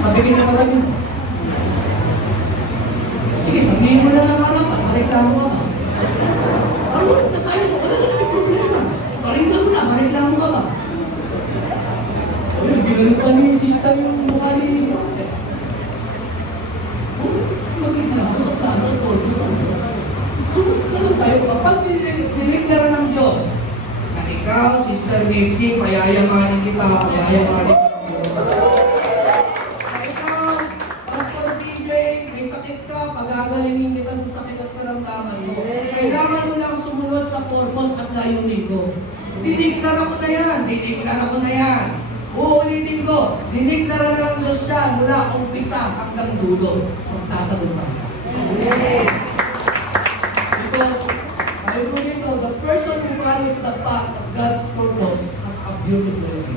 Tabigin mo katabi mo. Sige, sabihin mo lang ng harapan, mareklamo ka ba? Ano na tayo mo? Wala na yung problema. Paringgan mo na, mareklamo ka ba? O yun, ginanong pa ni sister yung mukha ni Duarte. Magreklamo sa plano at purpose ng Diyos. So, ano tayo? Kapag dineklara ng Diyos, ikaw, Sister Mitzi, payayamanin kita, payayamanin kita ng Diyos. Ikaw, Pastor DJ, may sakit ka, pagagalingin kita sa sakit at karamdaman mo. Kailangan mo lang sumunod sa purpose at layunin ko. Diniglara ko na yan, diniglara ko na yan. Uulitin ko, diniglara na ng Diyos yan mula umpisa hanggang dulo. Magtatagumpay ka. Because, I really know the person who follows the path of God's purpose has a beautiful life.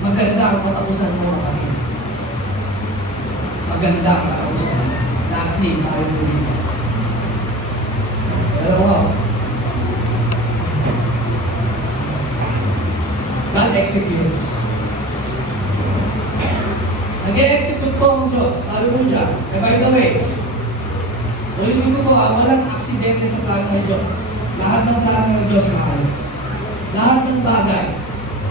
Maganda ang katapusan mo, kapatid. Maganda ang katapusan mo. Lastly, sa ayon ko dito. Dalawa. God executes. Nag-e-execute po ang Diyos. Sabi mo dyan. Eh, by the way, ulitin ko po, walang aksidente sa plano ng Diyos. Lahat ng plano ng Diyos maayos. Lahat ng bagay,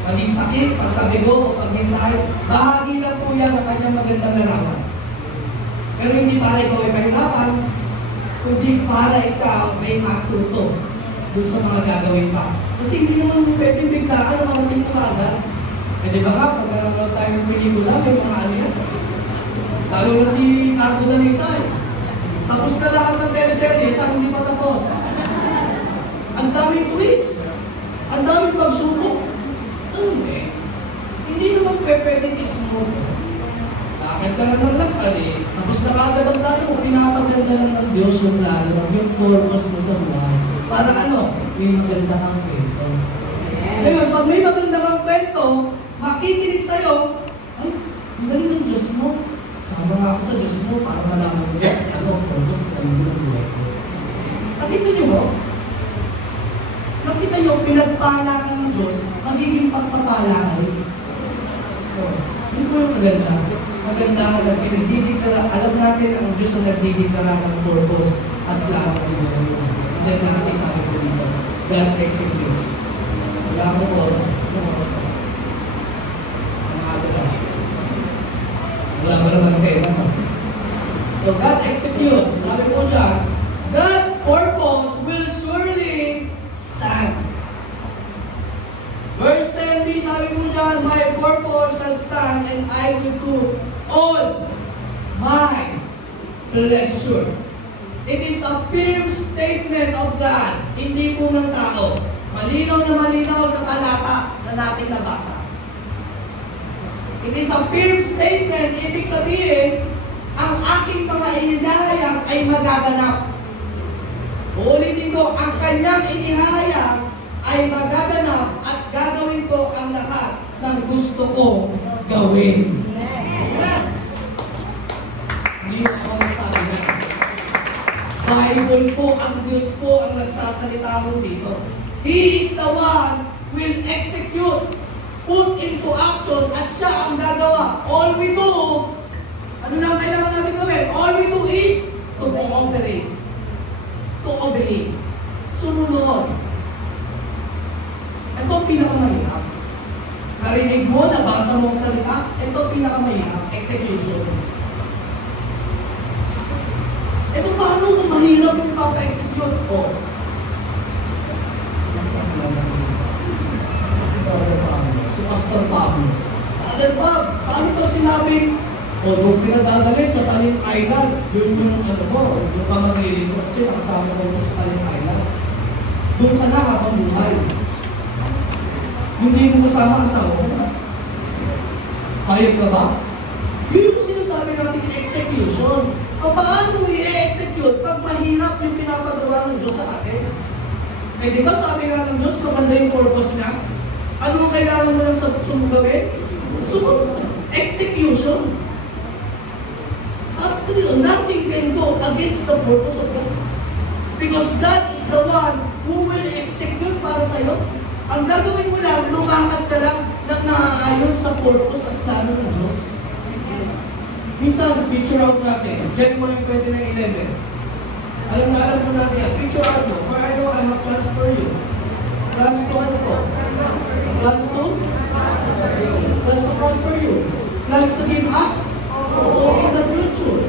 maging sakit, pagkabigo o paghintay, bahagi lang po yan ng kanyang magandang larawan. Pero hindi para ikaw ay pahirapan, kundi para ikaw ay matuto dun sa mga gagawin pa. Kasi hindi naman mo pwedeng biglaan na marating mo agad. Eh di ba nga, pag nanonood tayo ng pelikula, may mga ano yan. Lalo na si Cardo Dalisay. Tapos na lahat ng teleserye, sa hindi pa tapos. Ang daming twist. Ang daming pagsubok. Ano eh? Hindi naman pwedeng ismooth. Lakad ka lang ng lakad eh. Tapos na kagad ang plano mo, pinapaganda lang ng Diyos yung plano ng yung purpose mo sa buhay. Para ano? May maganda kang kwento. Ngayon, pag may maganda kang kwento, makikinig sa'yo, ay, ang galing ng Diyos mo. Sama nga ako sa Diyos mo para malaman mo ano ang purpose at ano ang buhay ko. Nakita niyo mo? Nakita niyo, pinagpala ka ng Diyos, magiging pagpapala ka rin. Yun po yung maganda. Maganda ka lang, pinagdidiklara. Alam natin ang Diyos ang nagdidiklara ng purpose at plano ng buhay mo. And then lastly, sabi ko dito, God executes. Wala akong oras. Anong oras na? Wala mo naman kayo. So God executes. Sabi ko dyan, that purpose will surely stand. Verse 10b, sabi ko dyan, my purpose shall stand and I will do all my pleasure. It is a firm statement of God, hindi po ng tao. Malinaw na malinaw sa talata na nating nabasa. It is a firm statement, ibig sabihin, ang aking mga inihayag ay magaganap. Uulitin ko, ang kanyang inihayag ay magaganap at gagawin ko ang lahat ng gusto kong gawin. Hindi ko sabi na. Bible po, ang Diyos po ang nagsasalita mo dito. He is the one who will execute, put into action, at siya ang gagawa. All we do, ano na kailangan natin gawin? All we do is to cooperate. To obey. Sumunod. Ito ang pinakamahirap. Narinig mo, nabasa mo ang salita, ito ang pinakamahirap. Execution. Ito paano kung mahirap yung papa-execute? Si Pastor Pablo. Father Pablo, paano ba sinabing, doon pinadadali sa Talim Island, yun yung ano mo, yung ka maglilito kasi nakasama mo sa Talim Island. Doon ka na habang buhay. Hindi mo kasama asawa mo. Hayag ka ba? Yun yung sinasabi natin execution. Paano mo i-execute pag mahirap yung pinapagawa ng Diyos sa atin? Eh di ba sabi nga ng Diyos, maganda yung purpose niya? Ano kailangan mo lang sa gawin? Sumunod. Execution. Sabi ko yun, nothing can go against the purpose of God. Because God is the one who will execute para sa'yo. Ang gagawin mo lang, lumakad ka lang na naaayon sa purpose at plano ng Diyos. Minsan, picture out natin. January 29:11. Alam mo natin yan. Picture out mo. For I know I have plans for you. Plans to ano po? Plans to? Plans to prosper you. Plans to give us hope in the future.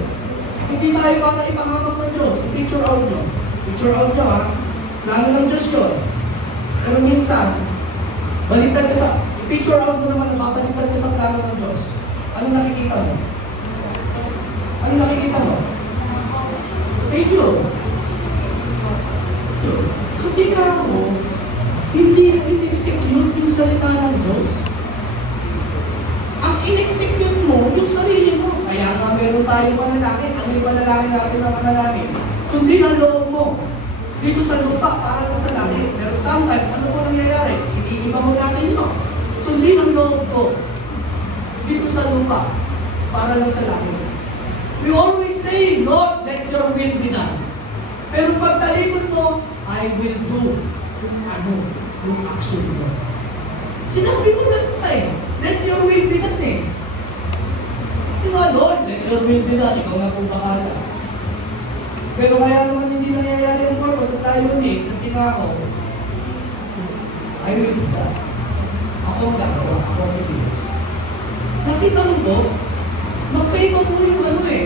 Hindi tayo para ipahanap ng Diyos. Picture out nyo. Picture out nyo ha. Plano ng Diyos yun. Pero minsan, baliktad ka sa, picture out mo naman, mabaliktad ka sa plano ng Diyos. Ano nakikita mo? Ano nakikita mo? Failure. Kasi nga ako, hindi mo in-execute yung salita ng Diyos. Ang in-execute mo, yung sarili mo. Kaya nga meron tayong panalangin. Ano yung panalangin natin na panalangin? Sundin ang loob mo. Dito sa lupa, para lang sa langit. Pero sometimes, ano po nangyayari? Iniiba mo natin yun. Sundin ang loob ko. Dito sa lupa, para lang sa langit. We always say, Lord, let your will be done. Pero pag talikod mo, I will do yung action mo. Sinabi mo na ito eh. Let your will be done eh. responsibilidad, ikaw na po bahala. Pero kaya naman hindi nangyayari ang purpose at layunin kasi nga ako, I will do that. Ako ang gagawa, ako ang bilis. Nakita mo po, magkaiba po yung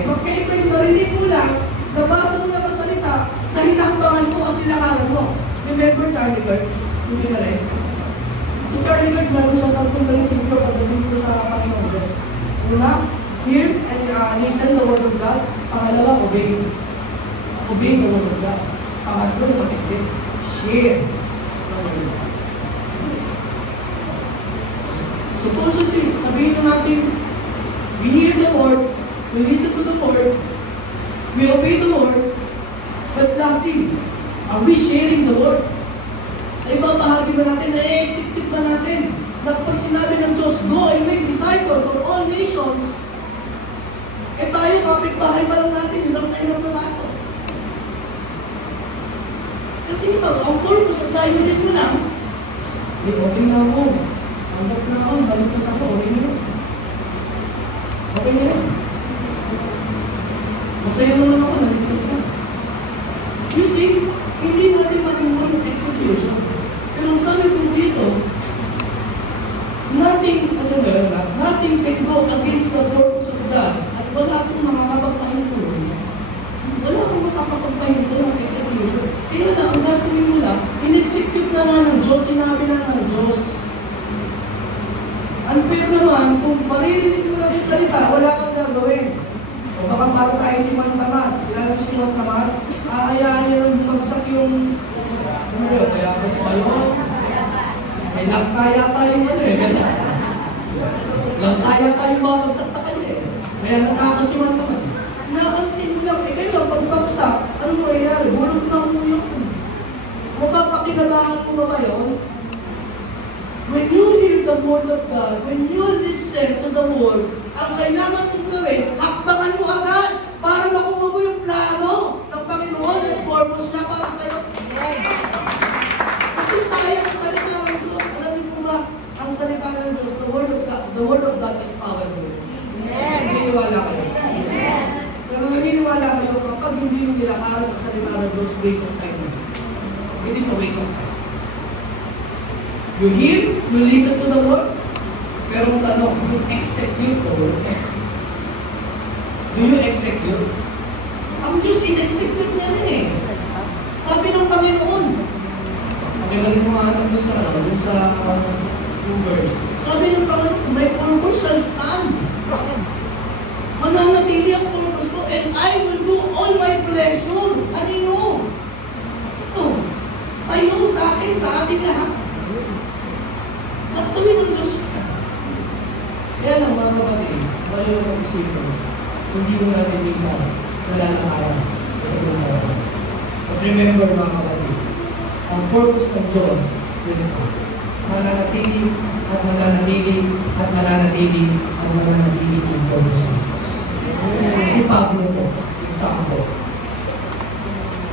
magkaiba yung narinig mo lang, nabasa mo lang ang salita, sa hinakbangan mo at nilakaran mo. Remember Charlie Kirk? Hindi na rin. Si Charlie Kirk, meron siyang tatlong prinsipyo pagdating po sa Panginoon Diyos. Una, hear and listen the word of God. Pangalawa, obey. Obey the word of God. Pangatlo, makinig. Share the word of God. Supposedly, sabihin na natin, we hear the word, we listen to the word, we obey the word, but lastly, are we sharing the word? Ay babahagi ba natin, na-execute ba natin? Na pag sinabi ng Diyos, go and make disciples for all nations, tayo, kapitbahay pa lang natin, hirap na tayo. Kasi ang purpose at layunin mo lang, okay na ako. Tanggap na ako, baligtas ako, okay na yun. Okay na yun. Masaya naman ako, naligtas na. You see, hindi natin manimuha yung execution. Pero ang sabi po dito, nothing can go against the purpose of God at wala akong makakapagpahinto. Wala akong makakapagpahinto ng execution. Kaya na, ang gagawin mo lang, in-execute na nga ng Diyos, sinabi na ng Diyos. Unfair naman, kung maririnig mo lang yung salita, wala kang gagawin. O baka para tayo si Juan Tamad. Kilala ko si Juan Tamad, aayaan niya nang bumagsak yung kaya ako sa Bayon. May langkaya tayong gano'n. Langkaya tayong bumagsak sa kanya. Kaya natakot si Juan Tamad. Naanting mo lang, kayo lang, pagbagsak, ano mo nangyayari? Bulog ng uyok. Mapapakinabangan mo ba yun? When you hear the word of God, when you listen to the word, ang kailangan mong gawin, hakbangan mo agad para makuha mo yung plano ng Panginoon at purpose niya para sa'yo. Kasi sayang ang salita ng Diyos. Alam niyo ba, ang salita ng Diyos, the word of God is powerful. Naniniwala kayo? Pero naniniwala kayo kapag hindi yung nilakaran ang salita ng Diyos, waste of time. It is a waste of time. You hear, you listen to the word, pero ang tanong, you execute the word. Do you execute? Ang Diyos, in-execute niya rin eh. Sabi ng Panginoon, pakibalin mo nga anak dun sa two verse. Sabi ng Panginoon, my purpose shall stand. Mananatili ang purpose ko, and I will do all my pleasure. Kanino? Ito, sa'yo, sa akin, sa ating lahat. At tuloy ng Diyos ka. Kaya lang mga kapatid, wala lang ang isipin. Hindi mo natin minsan nalalakaran. But remember mga kapatid, ang purpose ng Diyos is mananatili at mananatili at mananatili at mananatili ang purpose ng Diyos. Si Pablo po, example.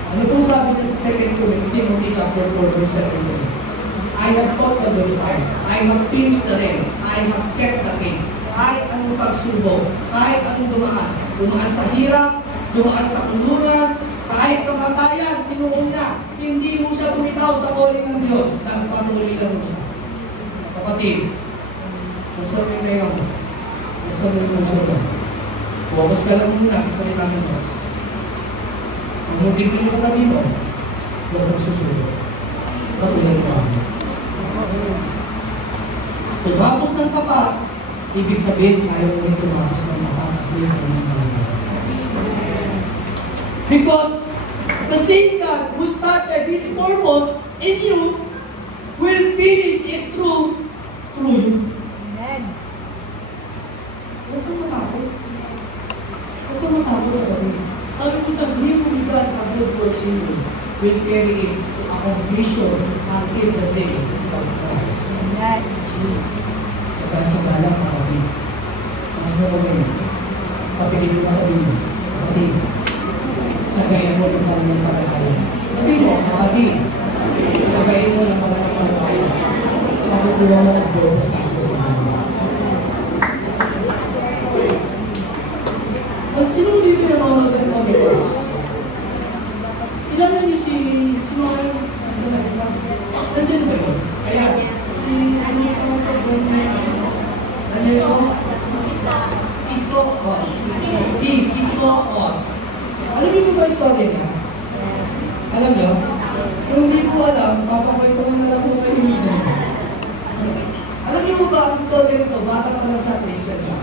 Ano po sabi niya sa 2 Timothy chapter 4 verse 7? I have fought the good fight. I have finished the race. I have kept the faith. Kahit anong pagsubok, kahit anong dumaan. Dumaan sa hirap, dumaan sa kulungan, kahit kamatayan, sinuong niya. Hindi mo siya bumitaw sa calling ng Diyos. Patuloy lang mo siya. Kapatid, puso mo yung tayo mo. Puso mo yung puso mo. Focus ka lang muna sa salita ng Diyos. Ang muntik yung katabi mo, huwag kang susunod. Patuloy mo ako. Tumapos ng tapat, ibig sabihin ayaw mo rin tumapos ng tapat. Because the same God who started His purpose in you will finish it through you. Amen. Huwag kang matakot. Huwag kang matakot na gawin. Sabi ko sa He who began a good works in you will carry it to completion until the day of Christ. Amen. Jesus. Tsaka lang kapatid. Mas mo ko ngayon. Kapilin mo kapatid mo. Kapatid. Tsagayin mo ng palang panakayan. Sabi mo, kapatid. Tsagayin mo ng palang panakayan. Makukuha mo ang purpose na ako sa mga. story niya? Alam niyo? Kung hindi po alam, papakwento ko na lang kung kayo dito. Alam niyo ba ang story nito? Bata pa lang siya, Christian siya.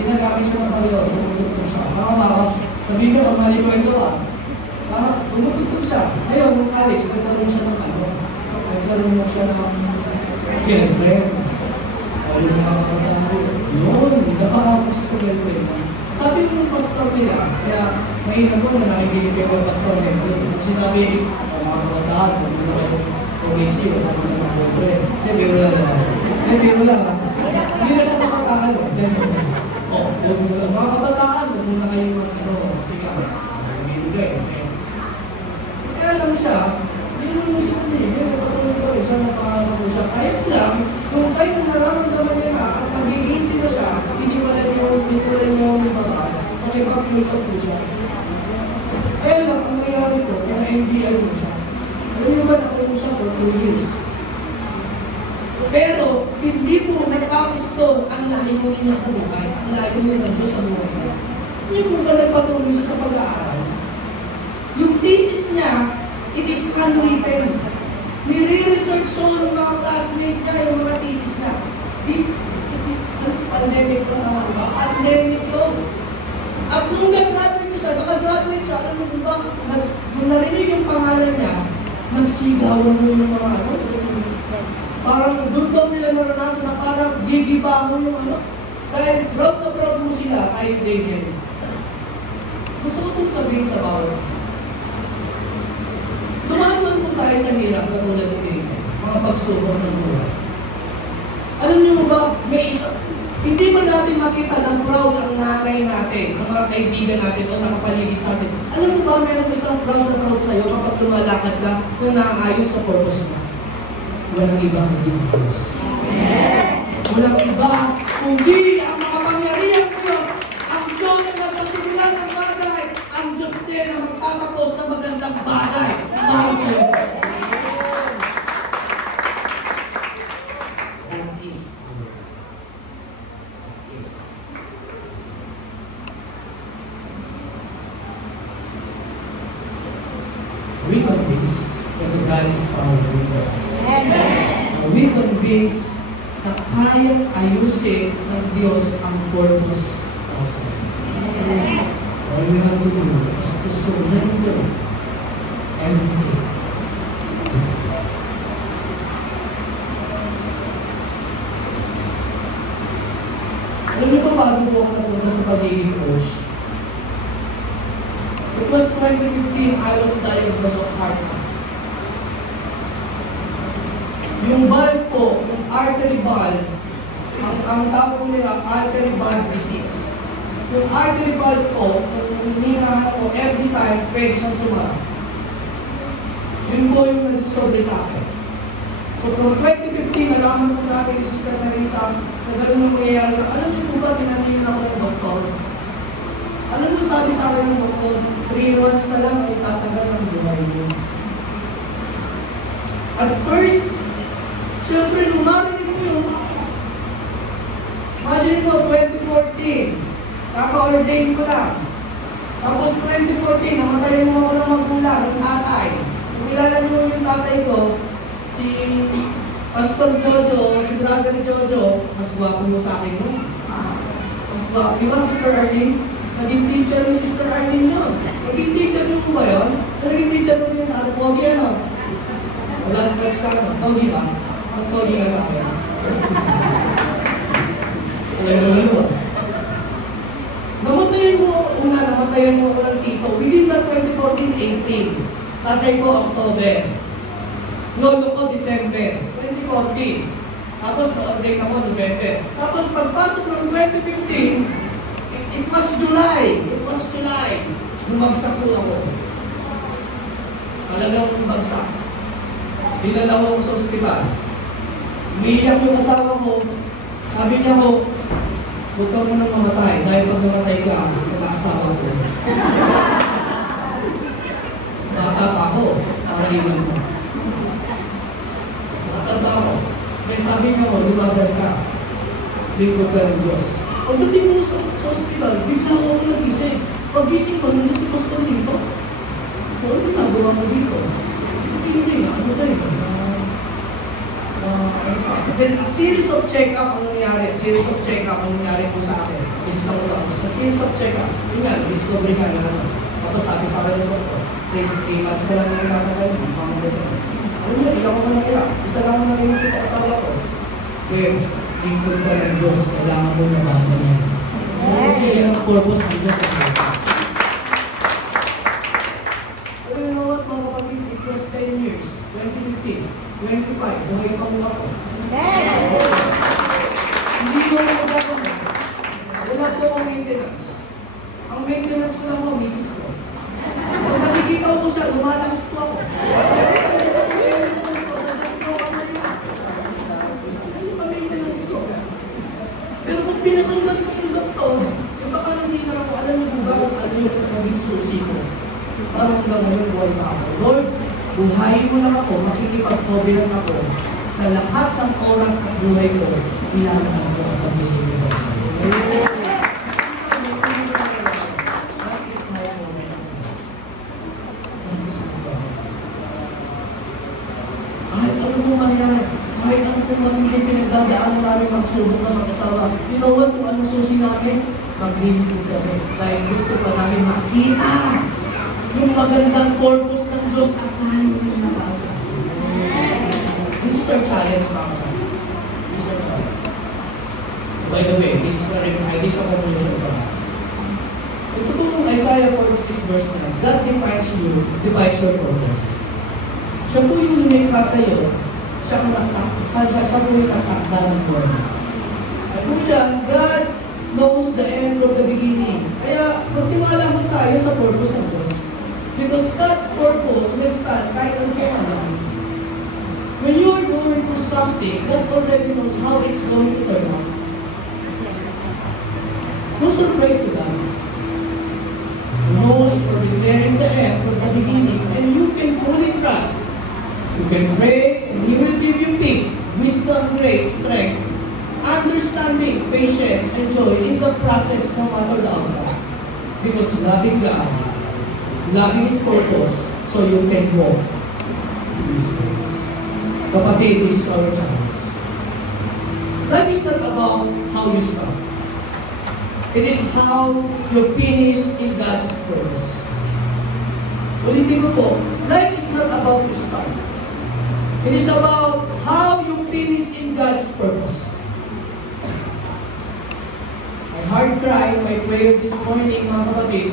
Ginagamit siya ng Panginoon, tumutugtog siya. Baka sabihin niyo, pag mali kwento tumutugtog siya. Ngayon, nung college, nagkaroon siya ng nagkaroon mo siya ng girlfriend. Ayun yung mga kabataan ko. Yun, napahapon siya sa girlfriend. Sabi ko ng pastor nila, kaya mahina po na nakikinig kayo ng pastor nila. Sinabi, mga kabataan, kung muna kayo convince yun, kung muna ng girlfriend. Biro lang naman. Biro lang ha. Hindi na siya kabataan. Mga kabataan, kung muna kayo sige, biro kayo. Kaya alam siya, hindi mo nung sinabi, nagpatuloy pa rin siya, napahanap ko siya. Kaya lang, kung tayo na nararamdaman niya na at magiginti na siya, hindi wala yung makipag-make up po siya. Kaya lang, ang nangyari ko, pina-NBI mo siya. Alam niyo ba, nakulong siya for 2 years. Pero, hindi po natapos doon ang layunin niya sa buhay, ang layunin ng Diyos sa buhay niya. Hindi po ba nagpatuloy siya sa pag-aaral? Yung thesis niya, it is handwritten. Nire-research siya ng mga classmates niya, yung mga thesis niya. Pandemic ko naman ba? Pandemic yun. At nung nag-graduate siya, nakagraduate siya, alam mo ba, nung narinig yung pangalan niya, nagsigawan mo yung mga parang doon daw nila naranasan na parang gigiba mo yung dahil proud na proud mo sila kahit Daniel. Gusto ko pong sabihin sa bawat isa. Tumaman po tayo sa hirap na tulad ng mga pagsubok ng buhay. Alam niyo ba, hindi ba natin makita ng proud ang nanay natin, ang mga kaibigan natin o nakapaligid sa atin? Alam mo ba, meron isang proud na proud sa'yo kapag lumalakad ka na naaayon sa purpose mo? Walang iba kundi Diyos. Walang iba kundi ang makapangyarihan ng Diyos, ang Diyos na nagpasimulan ng bagay, ang Diyos din na magtatapos ng magandang bagay para sa'yo. We convince that the God is power with us. We convince na kayang ayusin ng Diyos ang purpose para sa atin. All we have to do is to surrender everything. Alam niyo ba bago po ako napunta sa pagiging coach? It was 2015, I was diagnosed of heart attack. Yung valve po, yung artery valve, ang tawag po nila artery valve disease. Yung artery valve po, kung hinahanap po, every time, pwede siyang sumara. Yun po yung na-discover sa akin. So from 2015, nalaman po namin ni Sister Marisa na gano'n ang mangyayari sa alam niyo po ba, tinaningin ako ng doktor? Alam mo, sabi sa akin ng doktor, 3 months na lang ay tatagal ng buhay niyo. At first, siyempre, nung narinig mo yun, imagine mo, 2014, kaka-ordain ko lang. Tapos 2014, namatayin mo ako ng magulang, ng tatay. Kung kilala mo yung tatay ko, si Pastor Jojo, si Brother Jojo, mas gwapo mo sa akin mo. Mas gwapo. Di ba, Sister Arlene? Naging teacher ni Sister Arlene yun. Naging teacher mo ba yun? Naging teacher mo yun, Pogi ano? Wala si Fresh ka, Pogi ba? Mas Pogi ka sa akin. Namatayan mo ako ng tito. Within that 2014-18, tatay ko October. Lolo ko December 2014. Tapos na-update ako November. Tapos pagpasok ng 2015, it was July. Bumagsak po ako. Talagang bumagsak. Dinala ko sa ospital. Umiiyak yung asawa ko. Sabi niya ko, huwag ka munang mamatay. Dahil pag namatay ka, mag-aasawa ko. Bata pa ako. Para iwan mo. Matanda ako. Kaya sabi niya ko, lumaban ka. Lingkod ka ng Diyos. Pagdating mo sa ospital, bigla ako nagising. Pag-gising ko, nandun si Pastor dito. Ano ginagawa mo dito? Hindi nga, ano tayo? Then, a series of check-up ang nangyari. Series of check-up ang nangyari po sa akin. It's not a series of check-up. Yun nga, discovery ka na ano. Tapos sabi ng doktor, please, 3 months na lang ang nakakatayo. Ano yun, ilang ko na naiyak. Isa lang ang narinig ko sa asawa ko. Babe, lingkod ka ng Diyos, kailangan mo nabahan niya. Hindi yan ang purpose ng Diyos sa buhay. Pero you know what, mga kapatid, it was 10 years, 2015, 25, buhay pa muna ko. Hindi ko na magagawa. Wala po akong maintenance. Ang maintenance ko lang mo, misis ko. Pag nakikita ko siya, lumalakas po ako. Pero kung pinatanggal ko yung doktor, baka nang hindi na ako, alam mo ba kung ano yung naging susi ko? Parang hanggang ngayon, buhay pa ako. Lord, buhayin mo lang ako, makikipag-covenant ako, na lahat ng oras ng buhay ko, ilalagay ko ang paglilingin ko sa iyo. That is my moment. That is my moment. Kahit ano pong mangyari, kahit ano pong magiging pinagdadaanan namin magsubok na mag-asawa, you know what, kung anong susi namin, maglilingin kami. Dahil gusto pa namin makita yung magandang purpose ng Diyos at tayo nila para sa akin. This is our challenge, mga kapatid. This is our challenge. By the way, this is a conclusion for us. Ito po yung Isaiah 46 verse 9. God defines your purpose. Siya po yung lumikha sa iyo, siya po yung tatakda ng buhay. At po dyan, God knows the end from the beginning. Kaya magtiwala mo tayo sa purpose ng Diyos. Because God's purpose will stand kahit ano po alam. When you are going through something, God already knows how it's going to turn out. No surprise to God. He knows for declaring the end from the beginning, and you can fully trust. You can pray, and He will give you peace, wisdom, grace, strength, understanding, patience, and joy in the process no matter the outcome. Because loving God, loving His purpose, so you can walk in His ways. Kapatid, this is our challenge. Life is not about how you start. It is how you finish in God's purpose. Ulitin ko po, life is not about you start. It is about how you finish in God's purpose. My heart cry, my prayer this morning, mga kapatid,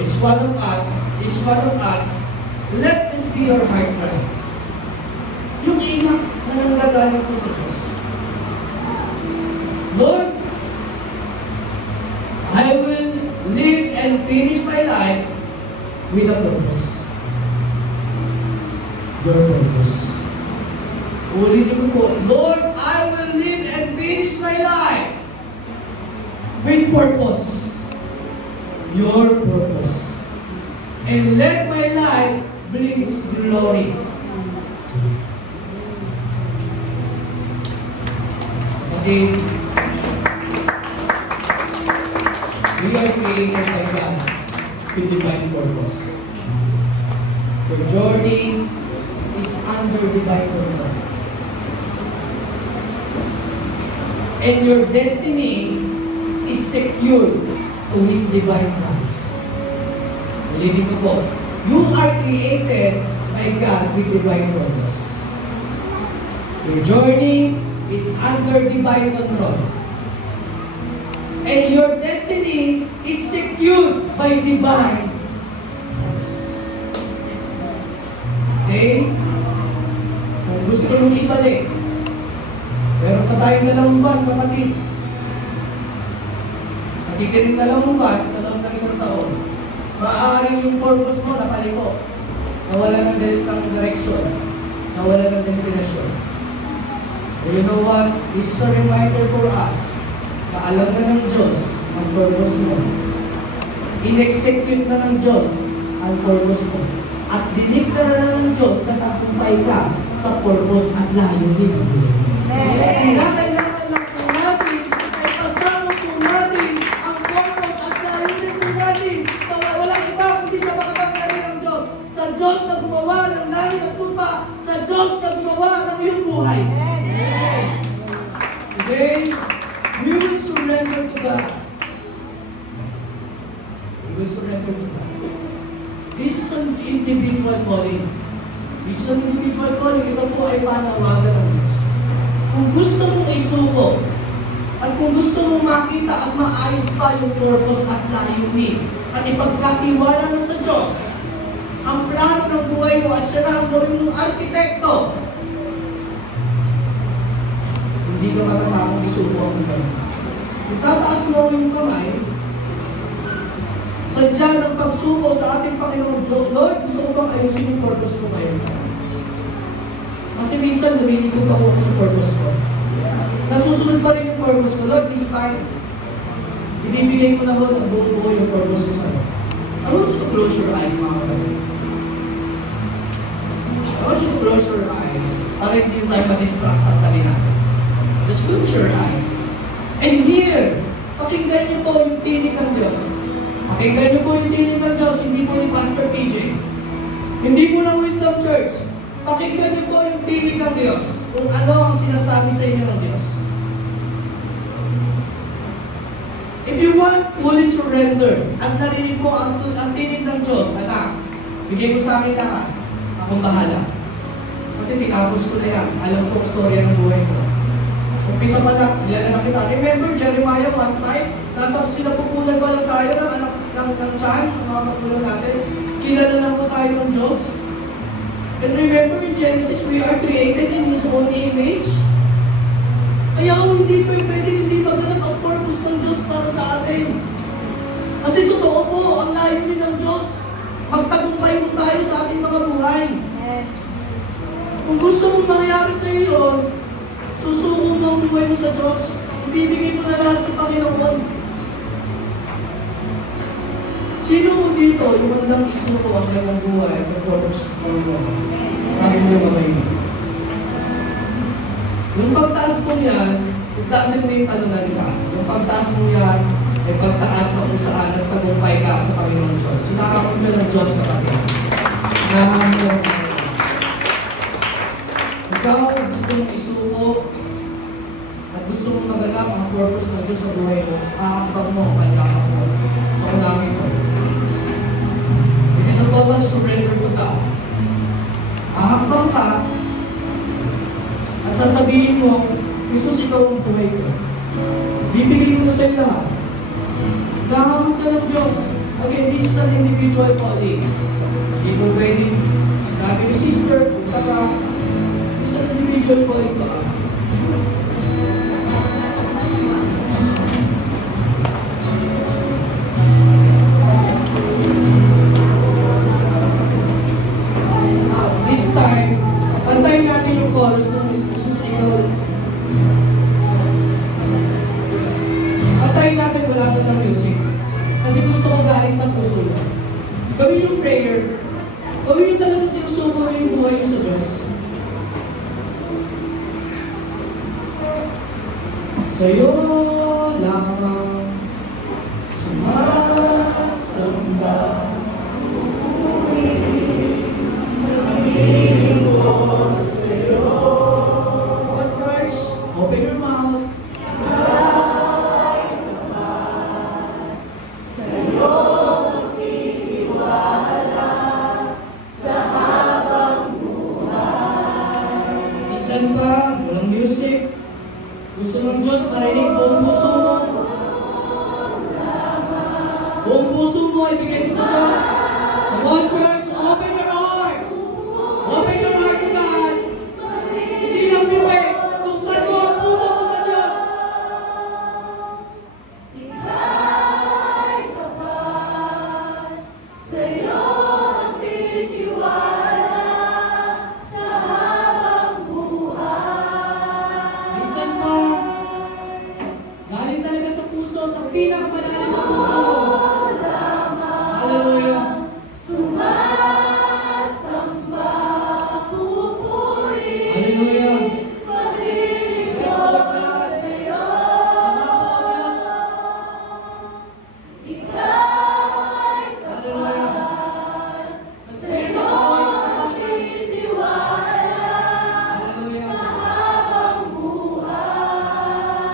it's one of us, let this be your heart cry. Yung iyak na nanggagaling po sa Diyos. Lord, I will live and finish my life with a purpose. Your purpose. Ulitin ko po, Lord, I will live and finish my life with purpose. Your purpose. And let my life bring glory. Okay. We are created by God with divine purpose. Your journey is under divine control. And your destiny is secured to His divine promise. Ulitin ko po, you are created by God with divine purpose. Your journey is under divine control. And your destiny is secured by divine promises. Okay? Kung gusto mong ibalik, meron pa tayong 2 buwan, kapatid. Magiging 2 buwan sa loob ng 1 taon. Maaaring yung purpose mo napaliko. Nawala ng direction. Nawala ng destination. So you know what? This is a reminder for us na alam na ng Diyos ang purpose mo. In-execute na ng Diyos ang purpose mo. At dinig na ng Diyos na tagumpay ka sa purpose at layunin ng buhay mo. Kinakailangan lang po natin ay pasama po natin ang purpose at layunin po natin sa walang iba kundi sa mga pagkarin ng Okay? We will surrender to God. We will surrender to God. This is an individual calling. This is an individual calling. Ito po ay panawagan ng Diyos. Kung gusto mong isuko, at kung gusto mong makita at maayos pa yung purpose at layunin, at ipagkatiwala na sa Diyos, ang plano ng buhay mo at siya na ang gawin mong arkitekto, hindi ka matatapang isuko ang buhay. Itataas mo yung kamay, sadya ng pagsuko sa ating Panginoon Diyos. Lord, gusto ko bang ayusin yung purpose ko ngayon? Kasi minsan lumilipot ako sa purpose ko. Nasusunod pa rin yung purpose ko. Lord, this time, ibibigay ko na mo ng buong buo yung purpose ko sa'yo. I want you to close your eyes, mga kapatid. I want you to close your eyes para hindi tayo ma-distract sa tabi natin. Just close your eyes. And here, pakinggan niyo po yung tinig ng Diyos. Pakinggan niyo po yung tinig ng Diyos, hindi po ni Pastor PJ. Hindi po ng Wisdom Church. Pakinggan niyo po yung tinig ng Diyos kung ano ang sinasabi sa inyo ng Diyos. If you want fully surrender at narinig mo ang tinig ng Diyos, anak, bigay mo sa akin lahat. Akong bahala. Kasi tinapos ko na yan. Alam ko ang storya ng buhay ko. Umpisa pa lang, nilala na kita. Remember, Jeremiah 1:5, nasa sinapupunan ba lang tayo ng anak ng tiyan, ng mga magulang natin? Kilala na po tayo ng Diyos. And remember, in Genesis, we are created in His own image. Kaya hindi pwede hindi maganap ang purpose ng Diyos para sa atin. Kasi totoo po, ang layunin ng Diyos, magtagumpay mo tayo sa ating mga buhay. Kung gusto mong mangyari sa iyo, susuko mo ang buhay mo sa Diyos. Ibibigay mo na lahat sa Panginoon. Sino mo dito yung handang isuko ang kanyang buhay at ang purpose sa Panginoon? Taas mo yung kamay mo. Yung pagtaas mo yan, it doesn't mean talunan ka. Yung pagtaas mo yan, ay pagtaas mo kung saan nagtagumpay ka sa Panginoon Diyos. Sinakapag ka ng Diyos kapatid. Nahamon ka. Ikaw, gusto mong isuko at gusto mong maganap ang purpose ng Diyos sa buhay mo, aakbang mo ang kanyakap mo. So, kunangin ko. It is a total surrender to God. Ahakbang ka at sasabihin mo, Jesus, ikaw ang buhay ko. Bibigay ko na sa iyo lahat. Nahamon ka ng Diyos. Again, this is an individual calling. Hindi mo pwedeng sinabi ni sister, punta ka. It's an individual calling to us. This time, pantayin natin yung chorus ng Jesus, ikaw. Pantayin natin, wala po ng music. Kasi gusto ko galing sa puso niyo. Gawin yung prayer. Gawin niyo talaga sinusuko niyo yung buhay niyo sa Diyos. Sa'yo lamang sumasamba. What words? Open your mouth. Minsan pa, walang music. Gusto ng Diyos marinig buong puso mo. Buong puso mo ay bigay mo sa Diyos. Come on, church, open your heart. Open your heart to God. Hindi lang bibig. Buksan mo ang puso mo sa Diyos. Ika'y tapat, sa'yo ang titiwala sa habang buhay. Minsan pa, galing talaga sa puso, sa pinakamalalim na puso mo. Hallelujah. Sumasamba, pupuri, Hallelujah. maglilingkod sa'yo. Ika'y tapat, sa'yo ang titiwala sa habang buhay.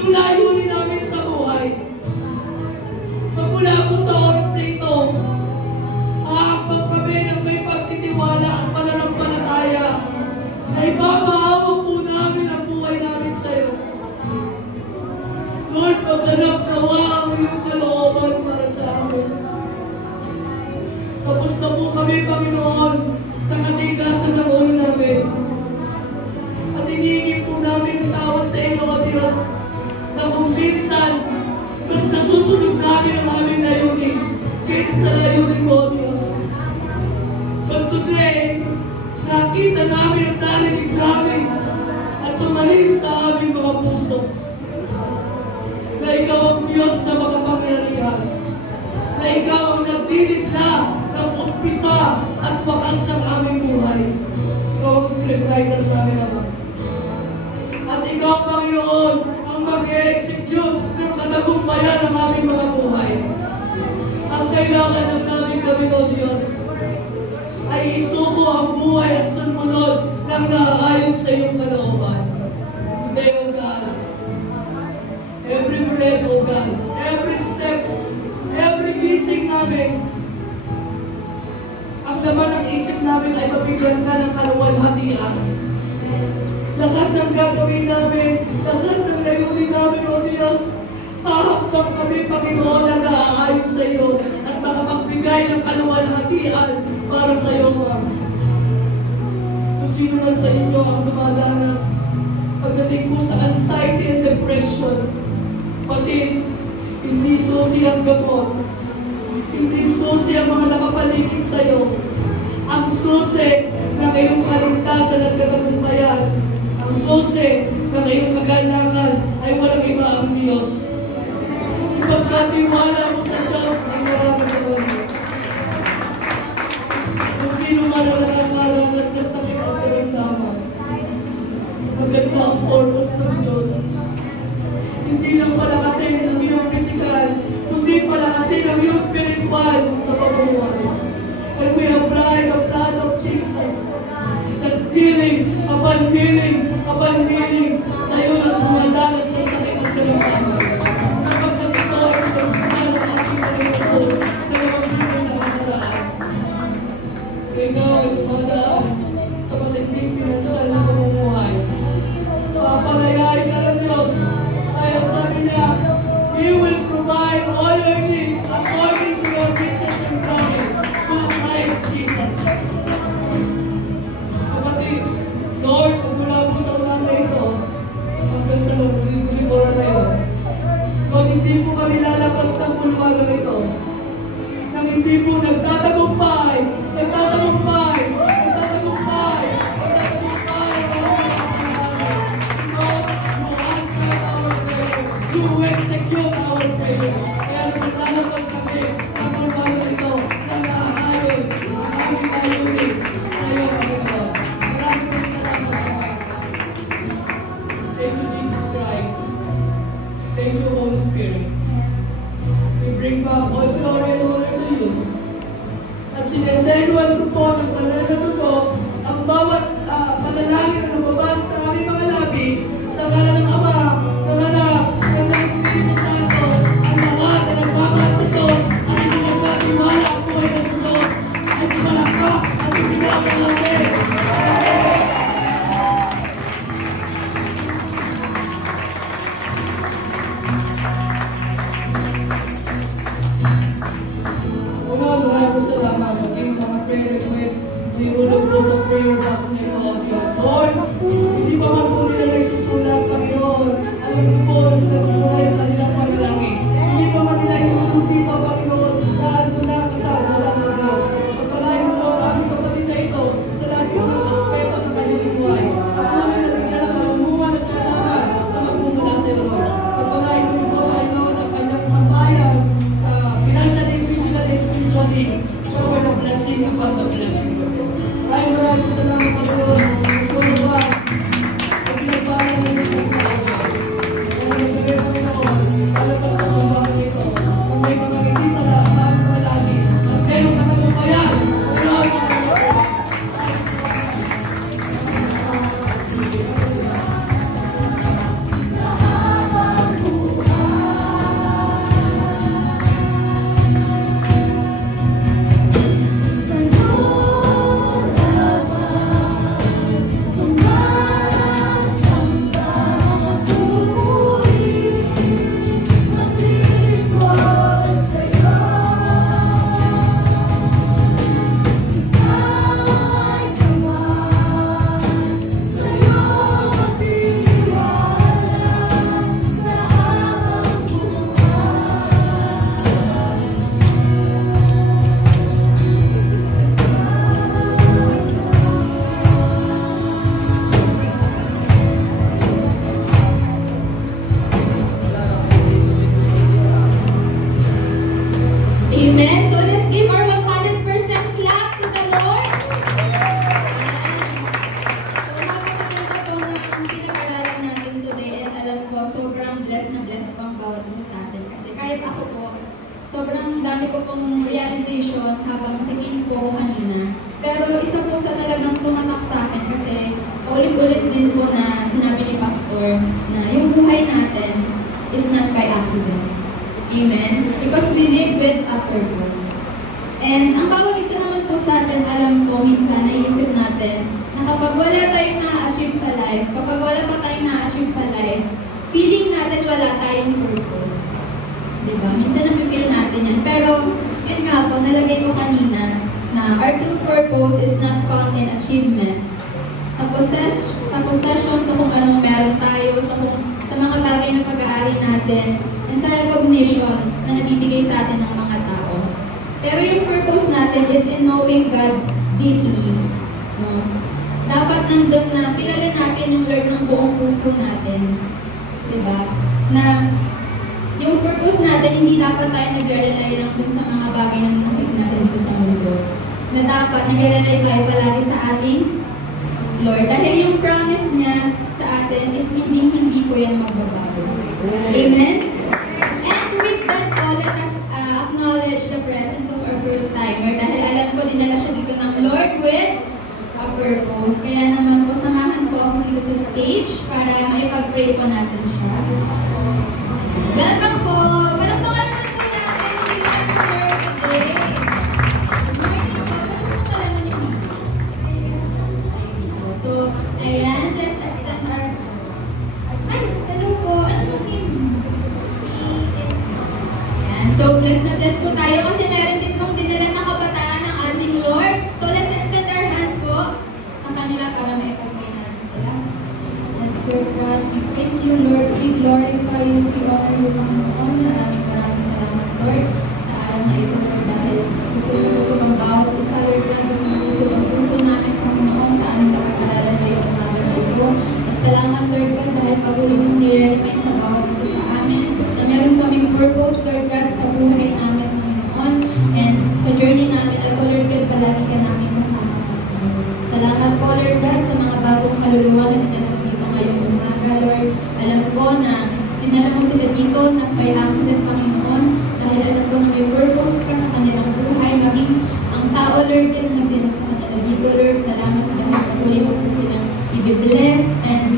yung layunin namin sa buhay. Magmula po sa oras na ito, aakbang kami ng may pagtitiwala at pananampalataya na ipapahawak po namin ang buhay namin sa iyo. Lord, maganap nawa ang iyong kalooban para sa amin. Tapos na po kami, Panginoon, sa katigasan ng ulo namin. At hinihingi po namin ang tawad sa inyo, O Diyos, na kung minsan, mas nasusunod namin ang aming layunin kaysa sa layunin mo, O Diyos. But today, nakita namin at narinig namin at tumalim sa aming mga puso na ikaw ang Diyos na makapangyarihan, na ikaw ang nagdilikha ng umpisa at wakas ng aming buhay. Ikaw ang scriptwriter namin, Ama. At ikaw, Panginoon, ang mag-e-execute ng katagumpayan ng aming mga buhay. Ang kailangan ng namin gawin, O Diyos, ay isuko ang buhay at sumunod ng naaayon sa iyong kalooban. Today, O God, every breath, O God, every step, every gising namin, ang laman ng isip namin ay mabigyan ka ng kaluwalhatian. Lahat ng gagawin namin, lahat ng layunin namin, O Diyos, hahakdang kami, Panginoon, na naaayon sa iyo at makapagbigay ng kaluwalhatian para sa iyo, Ma. Kung sino man sa inyo ang dumadanas pagdating po sa anxiety and depression, pati hindi susi ang gamot, hindi susi ang mga nakapaligid sa iyo, ang susi ng iyong kaligtasan at katagumpayan, ang susi ng iyong kaganakan ay walang iba ang Diyos. Pagkatiwala mo sa Diyos ang nararamdaman mo. Kung sino man ang nakakaranas ng sakit at karamdaman, maganda ang purpose ng Diyos. Hindi lang pala kasi ng iyong physical, kundi pala kasi ng iyong spiritual na pamumuhay. And we apply the blood of Jesus, that healing upon healing upon healing sa iyo na dumadanas ng sakit at karamdaman. Kapag ito ay pagkasalan ng ating Panginoon na namagiging nakakaraan. Ikaw ay dumadaan sa matinding pinansyal na pamumuhay. Papalayain ka ng Diyos. Tayo sabi niya, He will provide all your needs according to your riches and glory through Christ Jesus. Kapatid, Lord, mula po sa ulan na ito, hanggang sa linggo-linggo na yun, Lord, hindi po kami lalabas ng bulwagang ito, nang hindi po nagtatagumpay, nagtatagumpay, nagtatagumpay, nagtatagumpay ang aming kapanalan. Lord, you answer our prayer, you execute our prayer. Kaya nung lalabas kami ng bulwagang ito, nang naaayon ang aming layunin sa iyo, Panginoon. Maraming salamat, Ama. Thank you, Jesus Christ. Thank you, Holy Spirit. We bring back all glory and honor to you. At sineseluan ko po ng banal na dugo ang bawat panalangin na lumabas sa aming mga labi sa ngalan ng Ama, ng Anak, ng Espiritu Santo, ang lahat na nagmamahal sa Diyos at hindi nagkatiwala ang buhay ng Diyos ay pumalakpak at ibinawa natin. Maraming salamat. At yung mga prayer request, sinulog po sa prayer box na ito, O Diyos. Lord, hindi pa man po nila nagsusulat, Panginoon. Alam ko po na sila gusto yung kanilang panalangin. Hindi pa man nila inulog dito, Panginoon, saan doon na kasama lang ng Diyos. Pagpalain mo po ang aming kapatid na ito sa lahat po ng aspeto ng kanyang buhay. At kami na bigyan ng kamuha na sa alaman na magmumula sa iyo, Lord. Pagpalain mo po, Panginoon, ang kanyang sambayan sa financially, physically, spiritually. So we're the blessing upon the blessing, Lord. Maraming sobrang dami ko pong realization habang nakikinig po ako kanina. Pero isa po sa talagang tumatak sa akin kasi ulit-ulit din po na sinabi ni Pastor na yung buhay natin is not by accident. Amen? Because we live with a purpose. And ang bawat isa naman po sa atin, alam ko, minsan naiisip natin na kapag wala tayong na-achieve sa life, kapag wala pa tayong na-achieve sa life, feeling natin wala tayong purpose. Diba? Minsan napipil natin yan. Pero, yun nga po, nalagay ko kanina na our true purpose is not found in achievements. Sa possession, sa kung anong meron tayo, sa mga bagay na pag-aari natin, and sa recognition na nabibigay sa atin ng mga tao. Pero yung purpose natin is in knowing God deeply. No? Dapat nandun na kilala natin yung Lord ng buong puso natin. Diba? Na yung purpose natin, hindi dapat tayo nagre-rely lang dun sa mga bagay na nakikita natin dito sa mundo. Na dapat nagre-rely tayo palagi sa ating Lord. Dahil yung promise niya sa atin is hindi po yan magbabago. Amen? And with that po, let us acknowledge the presence of our first timer. Dahil alam ko, dinala siya dito ng Lord with a purpose. Kaya naman po, samahan po ako dito sa stage para maipag-pray po natin siya. Welcome po! Palakpakan naman po natin si Pastor today. Good morning po. Paano po pala naman yung dito? So, ayan, let's extend our... Ay, hello po. Ano po name? Ayan, so bless na bless po tayo kasi meron din pong dinala na kabataan ng ating Lord. So, let's extend our hands po sa kanila para maipag-pray natin sila. Yes, Lord God, we praise you, Lord. We glorify you, we honor you, Panginoon. Maraming salamat, Lord, sa araw na ito, Lord, dahil gusto ang bawat isa, Lord God, gusto ang puso namin, Panginoon, sa aming kapag-aralan ngayong umaga na ito. At salamat, Lord God, dahil patuloy mong nire-remind sa bawat isa sa amin na meron kaming purpose, Lord God, sa buhay namin, Panginoon, and sa journey namin, at Lord God, palagi ka namin kasama, Panginoon. Salamat po, Lord God, sa mga bagong kaluluwa na dinala dito ngayong umaga, Lord. Alam ko na dinala mo sila dito na by accident, Panginoon, dahil alam ko na may purpose ka sa kanilang buhay, maging ang tao, Lord, din na nagdala sa kanila dito, Lord. Salamat dahil patuloy mo po silang i-bless and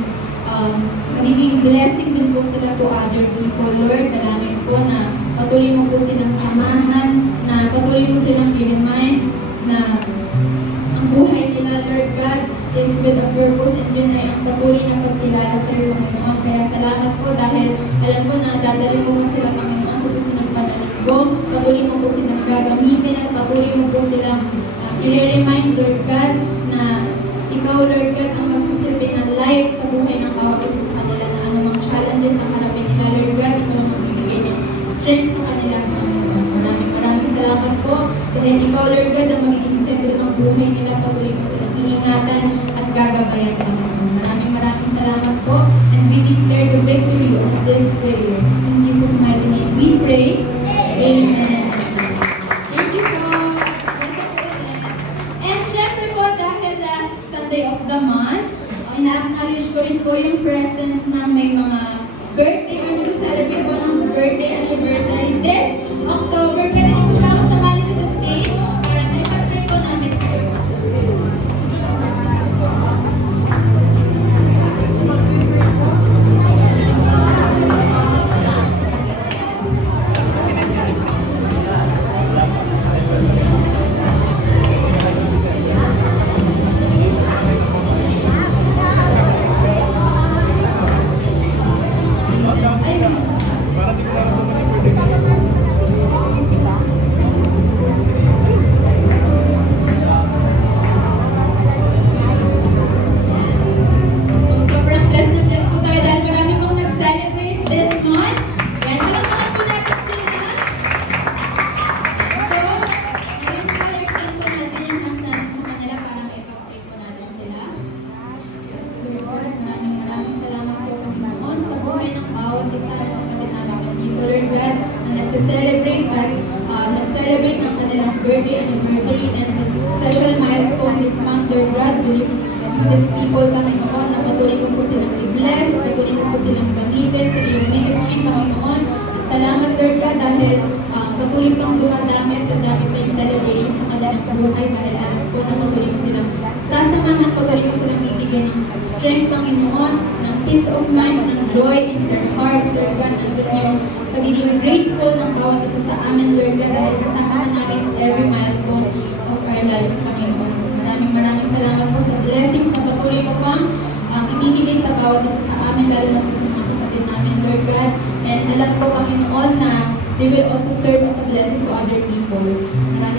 magiging blessing din po sila to other people, Lord. Dalangin ko na patuloy mo po silang samahan, na patuloy mo silang i-remind na ang buhay nila, Lord God, is with a purpose, and yun ay ang patuloy na pagkilala sa iyo, Panginoon. Kaya salamat po dahil alam ko na dadalhin mo sila, Panginoon, sa susunod pa na linggo. Patuloy mo po silang gagamitin at patuloy mo po silang i-remind, Lord God, na ikaw, Lord God, ang magsisilbi ng light sa buhay ng bawat isa sa kanila na anumang challenges ang harapin nila, Lord God, ikaw ang magbibigay ng strength sa kanila, Panginoon. Maraming salamat po dahil ikaw, Lord God, ang magiging sentro ng buhay nila. Patuloy mo silang iingatan at gagabayan, Panginoon. Maraming salamat po, and we declare the victory of this prayer. In Jesus' mighty name we pray. Amen. Thank you po. And syempre po, dahil last Sunday of the month, ina-acknowledge ko rin po yung presence ng may mga birthday or nag-celebrate po ng birthday anniversary this October. Pwede niyo po ba ako samahan dito sa stage para maipag-pray po namin kayo. birthday anniversary and special milestone this month, Lord God. These people, Panginoon, na patuloy mo po silang i-bless, patuloy mo po silang gamitin sa iyong ministry, Panginoon. At salamat, Lord God, dahil patuloy naman patuloy mo silang bibigyan ng strength, Panginoon, ng peace of mind, ng joy in their hearts, Lord God. Nandun yung pagiging grateful ng bawat isa sa amin, Lord God, dahil kasama ka namin every milestone of our lives, Panginoon. Maraming salamat po sa blessings na patuloy mo pang ibibigay sa bawat isa sa amin, lalo na po sa mga kapatid namin, Lord God. And alam ko, Panginoon, na they will also serve as a blessing to other people.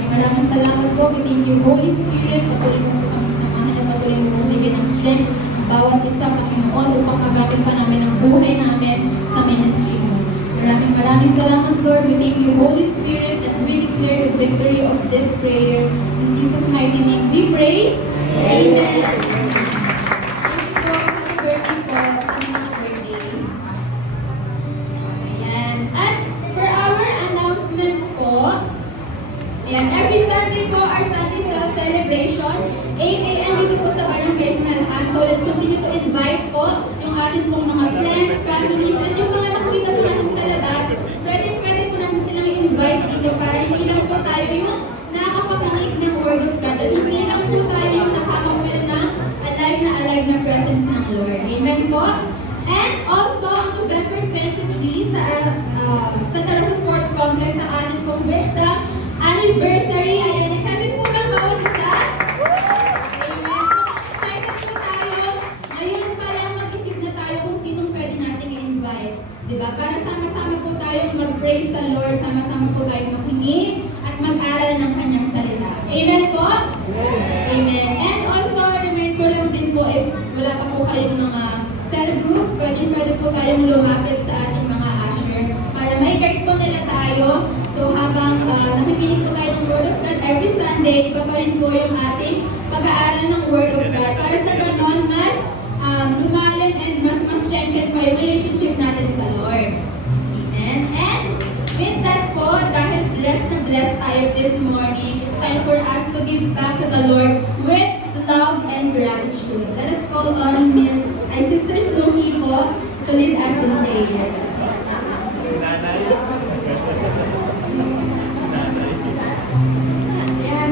Maraming salamat po. We thank you, Holy Spirit. Patuloy mo po kami samahan at patuloy mo po bigyan ng strength ang bawat isa, Panginoon, upang magamit pa namin ang buhay namin sa ministry mo. Maraming salamat, Lord. We thank you, Holy Spirit, and we declare the victory of this prayer. In Jesus' mighty name we pray. Amen. Thank you po. Happy birthday po sa mga birthday. Ayan. At for our announcement po, ayan, every Sunday po, our Sunday celebration, 8 a.m. dito po sa Barangay Sinalhan. So let's continue to invite po yung ating pong mga friends, families, at yung mga nakikita po natin sa labas. Pwede po natin silang i-invite dito para hindi lang po tayo yung nakakapakinig ng Word of God at hindi lang po tayo yung nakakapil ng alive na presence ng Lord. Amen po? And also, on November 23 sa Rosa Sports Complex sa ating pong Vista anniversary. Ayan, excited po ng bawat isa. Amen. Excited po tayo. Ngayon pa lang mag-isip na tayo kung sinong pwede nating i-invite. Diba? Para sama-sama po tayong mag-praise sa Lord, sama-sama po tayong makinig at mag-aral ng kanyang salita. Amen po? Amen. And also, remind ko lang din po, if wala pa po kayong mga cell group, pwede po tayong lumapit sa ating mga usher para ma-guide po nila tayo. So habang nakikinig po tayo ng Word of God every Sunday, iba pa rin po yung ating pag-aaral ng Word of God. Para sa ganon, mas lumalim and mas strengthen pa yung relationship natin sa Lord. Amen. And with that po, dahil blessed na blessed tayo this morning, it's time for us to give back to the Lord with love and gratitude. Let us call on Sister Snooki po to lead us in prayer.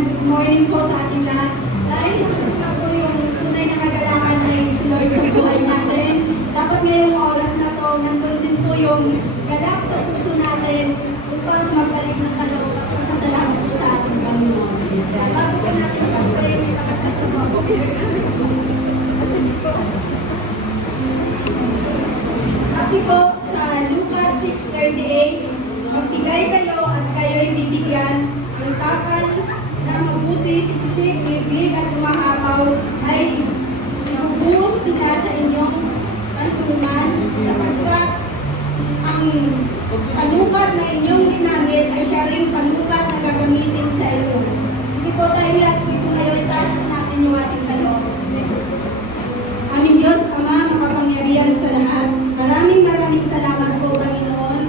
Good morning po sa ating lahat. Dahil nakita po yung tunay na kagalakan na yung si Lord sa buhay natin, dapat ngayong oras na to, nandun din po yung galak sa puso natin upang magbalik ng kaloob at masasalamat po sa ating Panginoon. Bago po natin pag-pray, may pakasasama po. Sabi po sa Lucas 6:38, magbigay kayo at kayo'y bibigyan, ang takal na mabuti, siksik, bibig at umaapaw ay ibubuhos nila sa inyong kantungan sapagkat ang panukat na inyong ginamit ay siya ring panukat na gagamitin sa iyo. Sige po tayo lahat po ngayon, itaas natin yung ating kaloob. Aming Diyos, Ama, makapangyarihan sa lahat. Maraming salamat po, Panginoon.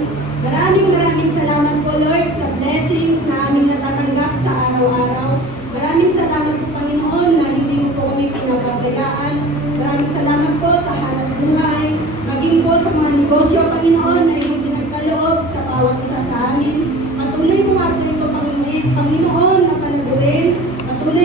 Maraming salamat po, Lord, sa blessings na aming natatanggap sa araw-araw. Maraming salamat po, Panginoon, na hindi mo po kami pinababayaan. Maraming salamat po sa hanap buhay, maging po sa mga negosyo, Panginoon, na iyong pinagkaloob sa bawat isa sa amin. Patuloy mo nga po ito, Panginoon, na palaguin. Patuloy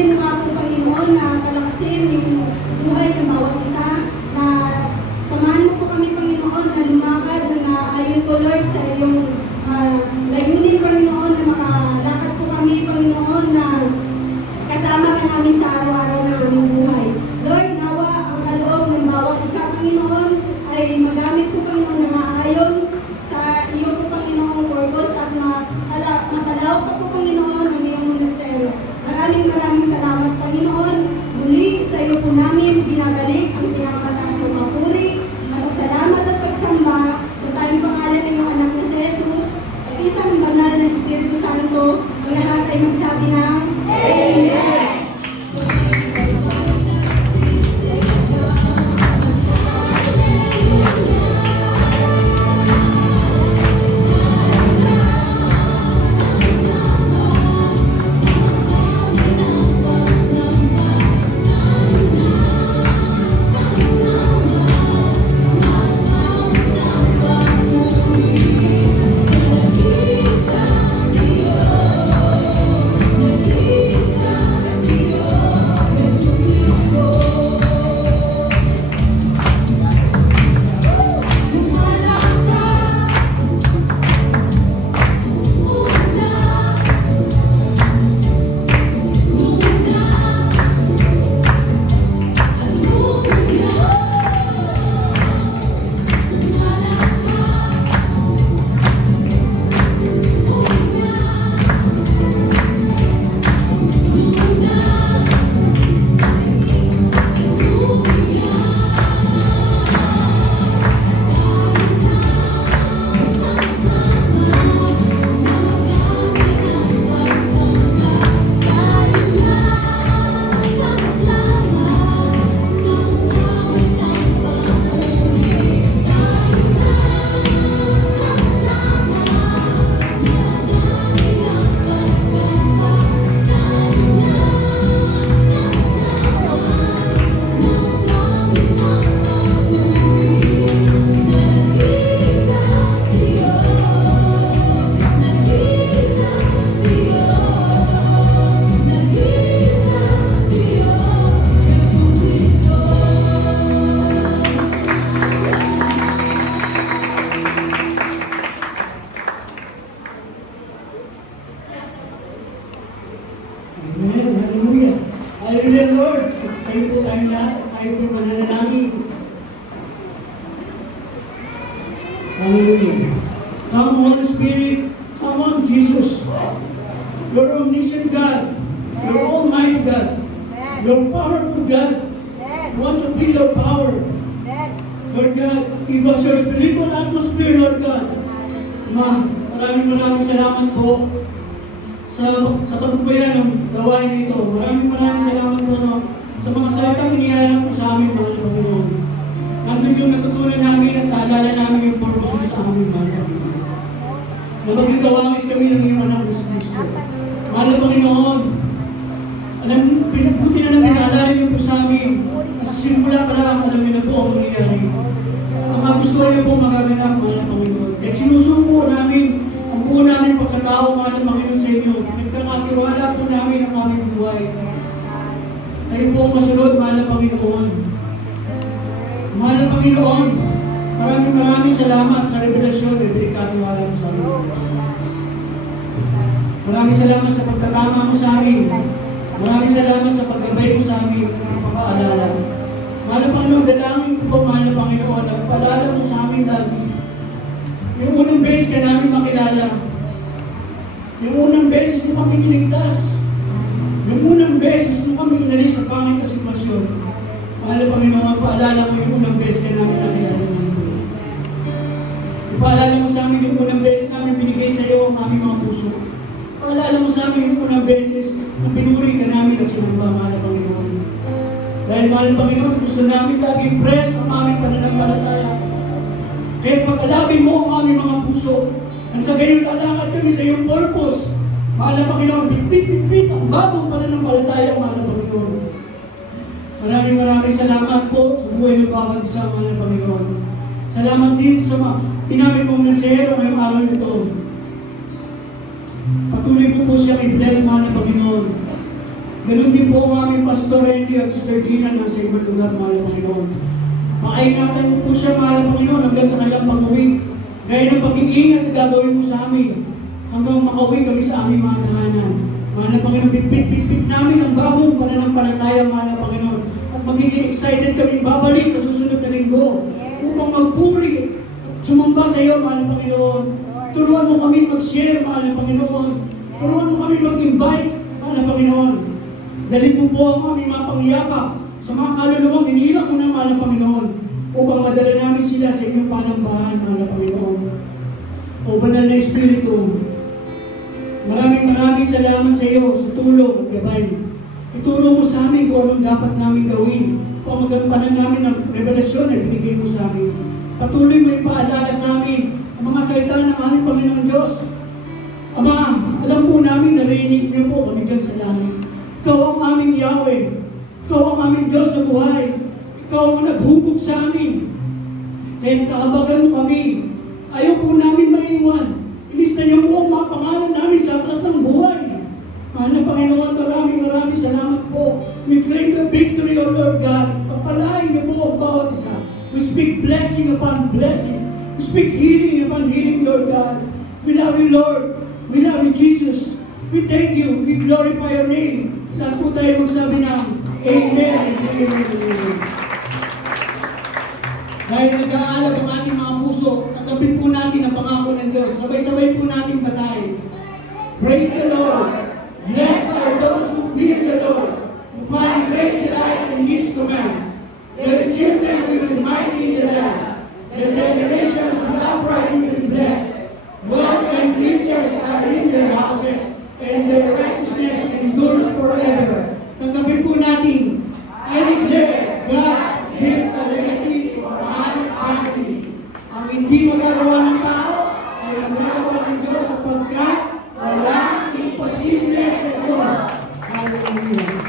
Kayo po tayong lahat at tayo po mananalangin. Hallelujah. Come Holy Spirit, come on Jesus. You're omniscient God. You're almighty God. You're powerful God. We want to feel your power. Lord God, give us your spiritual atmosphere, Lord God. Maraming salamat po sa pagpupuyan ng gawain nito. Maraming salamat po sa mga salitang inihalang po sa amin, mga Panginoon. Nandun yung natutunan namin at naalala namin yung purpose sa amin, mga Panginoon. Na maging kawangis kami ng iyong anak na si Kristo. Mahal na Panginoon, alam, pinabuti na naalala niyo po sa amin. Kasi simula pa lang, alam niyo na po ang mangyayari. Ang magustuhan niyo po magaganap, mahal na Panginoon. Kaya sinusuko namin ang buo namin pagkatao, mahal na Panginoon sa inyo. Nagkakatiwala po namin ang aming buhay. Kayo po ang masunod, mahal na Panginoon. Mahal na Panginoon, maraming salamat sa revelasyon na pinagkatiwala mo sa amin. Maraming salamat sa pagkatama mo sa amin. Maraming salamat sa paggabay mo sa amin, ang pag-aalala. Mahal na Panginoon, dalangin ko po, mahal na Panginoon, nagpaalala mo sa amin lagi. Yung unang beses ka namin makilala. Yung unang beses mo kami niligtas. Yung unang beses mo kami inalis sa pangit na sitwasyon. Mahal na Panginoon, paalala mo yung unang beses ka namin nakilala. Paalala mo sa amin yung unang beses namin binigay sa iyo ang aming mga puso. Paalala mo sa amin yung unang beses na pinuri ka namin at sinamba, mahal na Panginoon. Dahil mahal na Panginoon, gusto namin laging press ang aming pananampalataya. Kaya pag-alapin mo ang aming mga puso, nang sa gayon lalakad kami sa iyong purpose. Mahal na Panginoon, bitbit ang bagong pananampalataya, mahal na Panginoon. Maraming salamat po sa buhay ng bawat isa, mahal na Panginoon. Salamat din sa tinamit mong nasero ngayong araw nito. Patuloy po siyang i-bless, mahal na Panginoon. Ganun din po ang aming Pastor Randy at Sister Gina na sa ibang lugar, mahal na Panginoon. Makaingatan po siya, mahal na Panginoon, hanggang sa kanilang pag-uwi. Gaya ng pag-iingat na gagawin mo sa amin hanggang makauwi kami sa aming mga tahanan. Mahal na Panginoon, bitbit namin ang bagong pananampalataya, mahal na Panginoon. At magiging excited kami babalik sa susunod na linggo upang magpuri at sumamba sa iyo, mahal na Panginoon. Turuan mo kami mag-share, mahal na Panginoon. Turuan mo kami mag-invite, mahal na Panginoon. Dalhin mo po ang aming mga pangyayakap sa mga kaluluwang hinihilak mo na, mahal na Panginoon, upang madala namin sila sa inyong panambahan, mahal na Panginoon. O Banal na Espiritu, maraming salamat sa iyo sa tulong at gabay. Ituro mo sa amin kung anong dapat namin gawin. Kung magampanan namin ng revelasyon na binigay mo sa amin. Patuloy mo ipaalala sa amin ang mga salita ng aming Panginoon Diyos. Ama, alam po namin narinig niyo po kami dyan sa langit. Ikaw ang aming Yahweh. Ikaw ang aming Diyos na buhay. Ikaw ang naghubog sa amin. Kaya kaabagan mo kami. Ayaw po namin maiwan. Ilista niyo po ang mga pangalan namin sa aklat ng buhay. Mahal na Panginoon, maraming salamat po. We claim the victory, O Lord God. Pagpalain niyo po ang bawat isa. We speak blessing upon blessing. We speak healing upon healing, Lord God. We love you, Lord. We love you, Jesus. We thank you. We glorify your name. Lahat po tayo magsabi ng Amen. Amen. Dahil nag-aalab ang ating mga puso, kakabit po natin ang pangako ng Diyos. Sabay-sabay po natin basahin. Praise the Lord. Blessed are those who fear the Lord, who find great delight in His command. Their children will be mighty in the land. The generation of the upright will be blessed. Wealth and riches are in their houses, and their righteousness endures forever. Tanggapin po natin. I declare God builds a legacy for my family. Ang hindi magagawa ng tao ay ang magagawa ng Diyos sapagkat walang imposible sa Diyos. Hallelujah.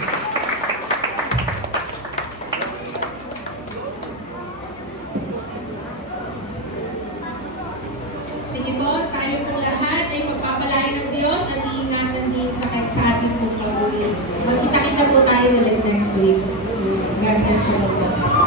Sige po, tayo po lahat ay pagpapalain ng Diyos at iingatan din sa ating pong pag-uwi. Magkita-kita po tayo ulit next week. God bless you all.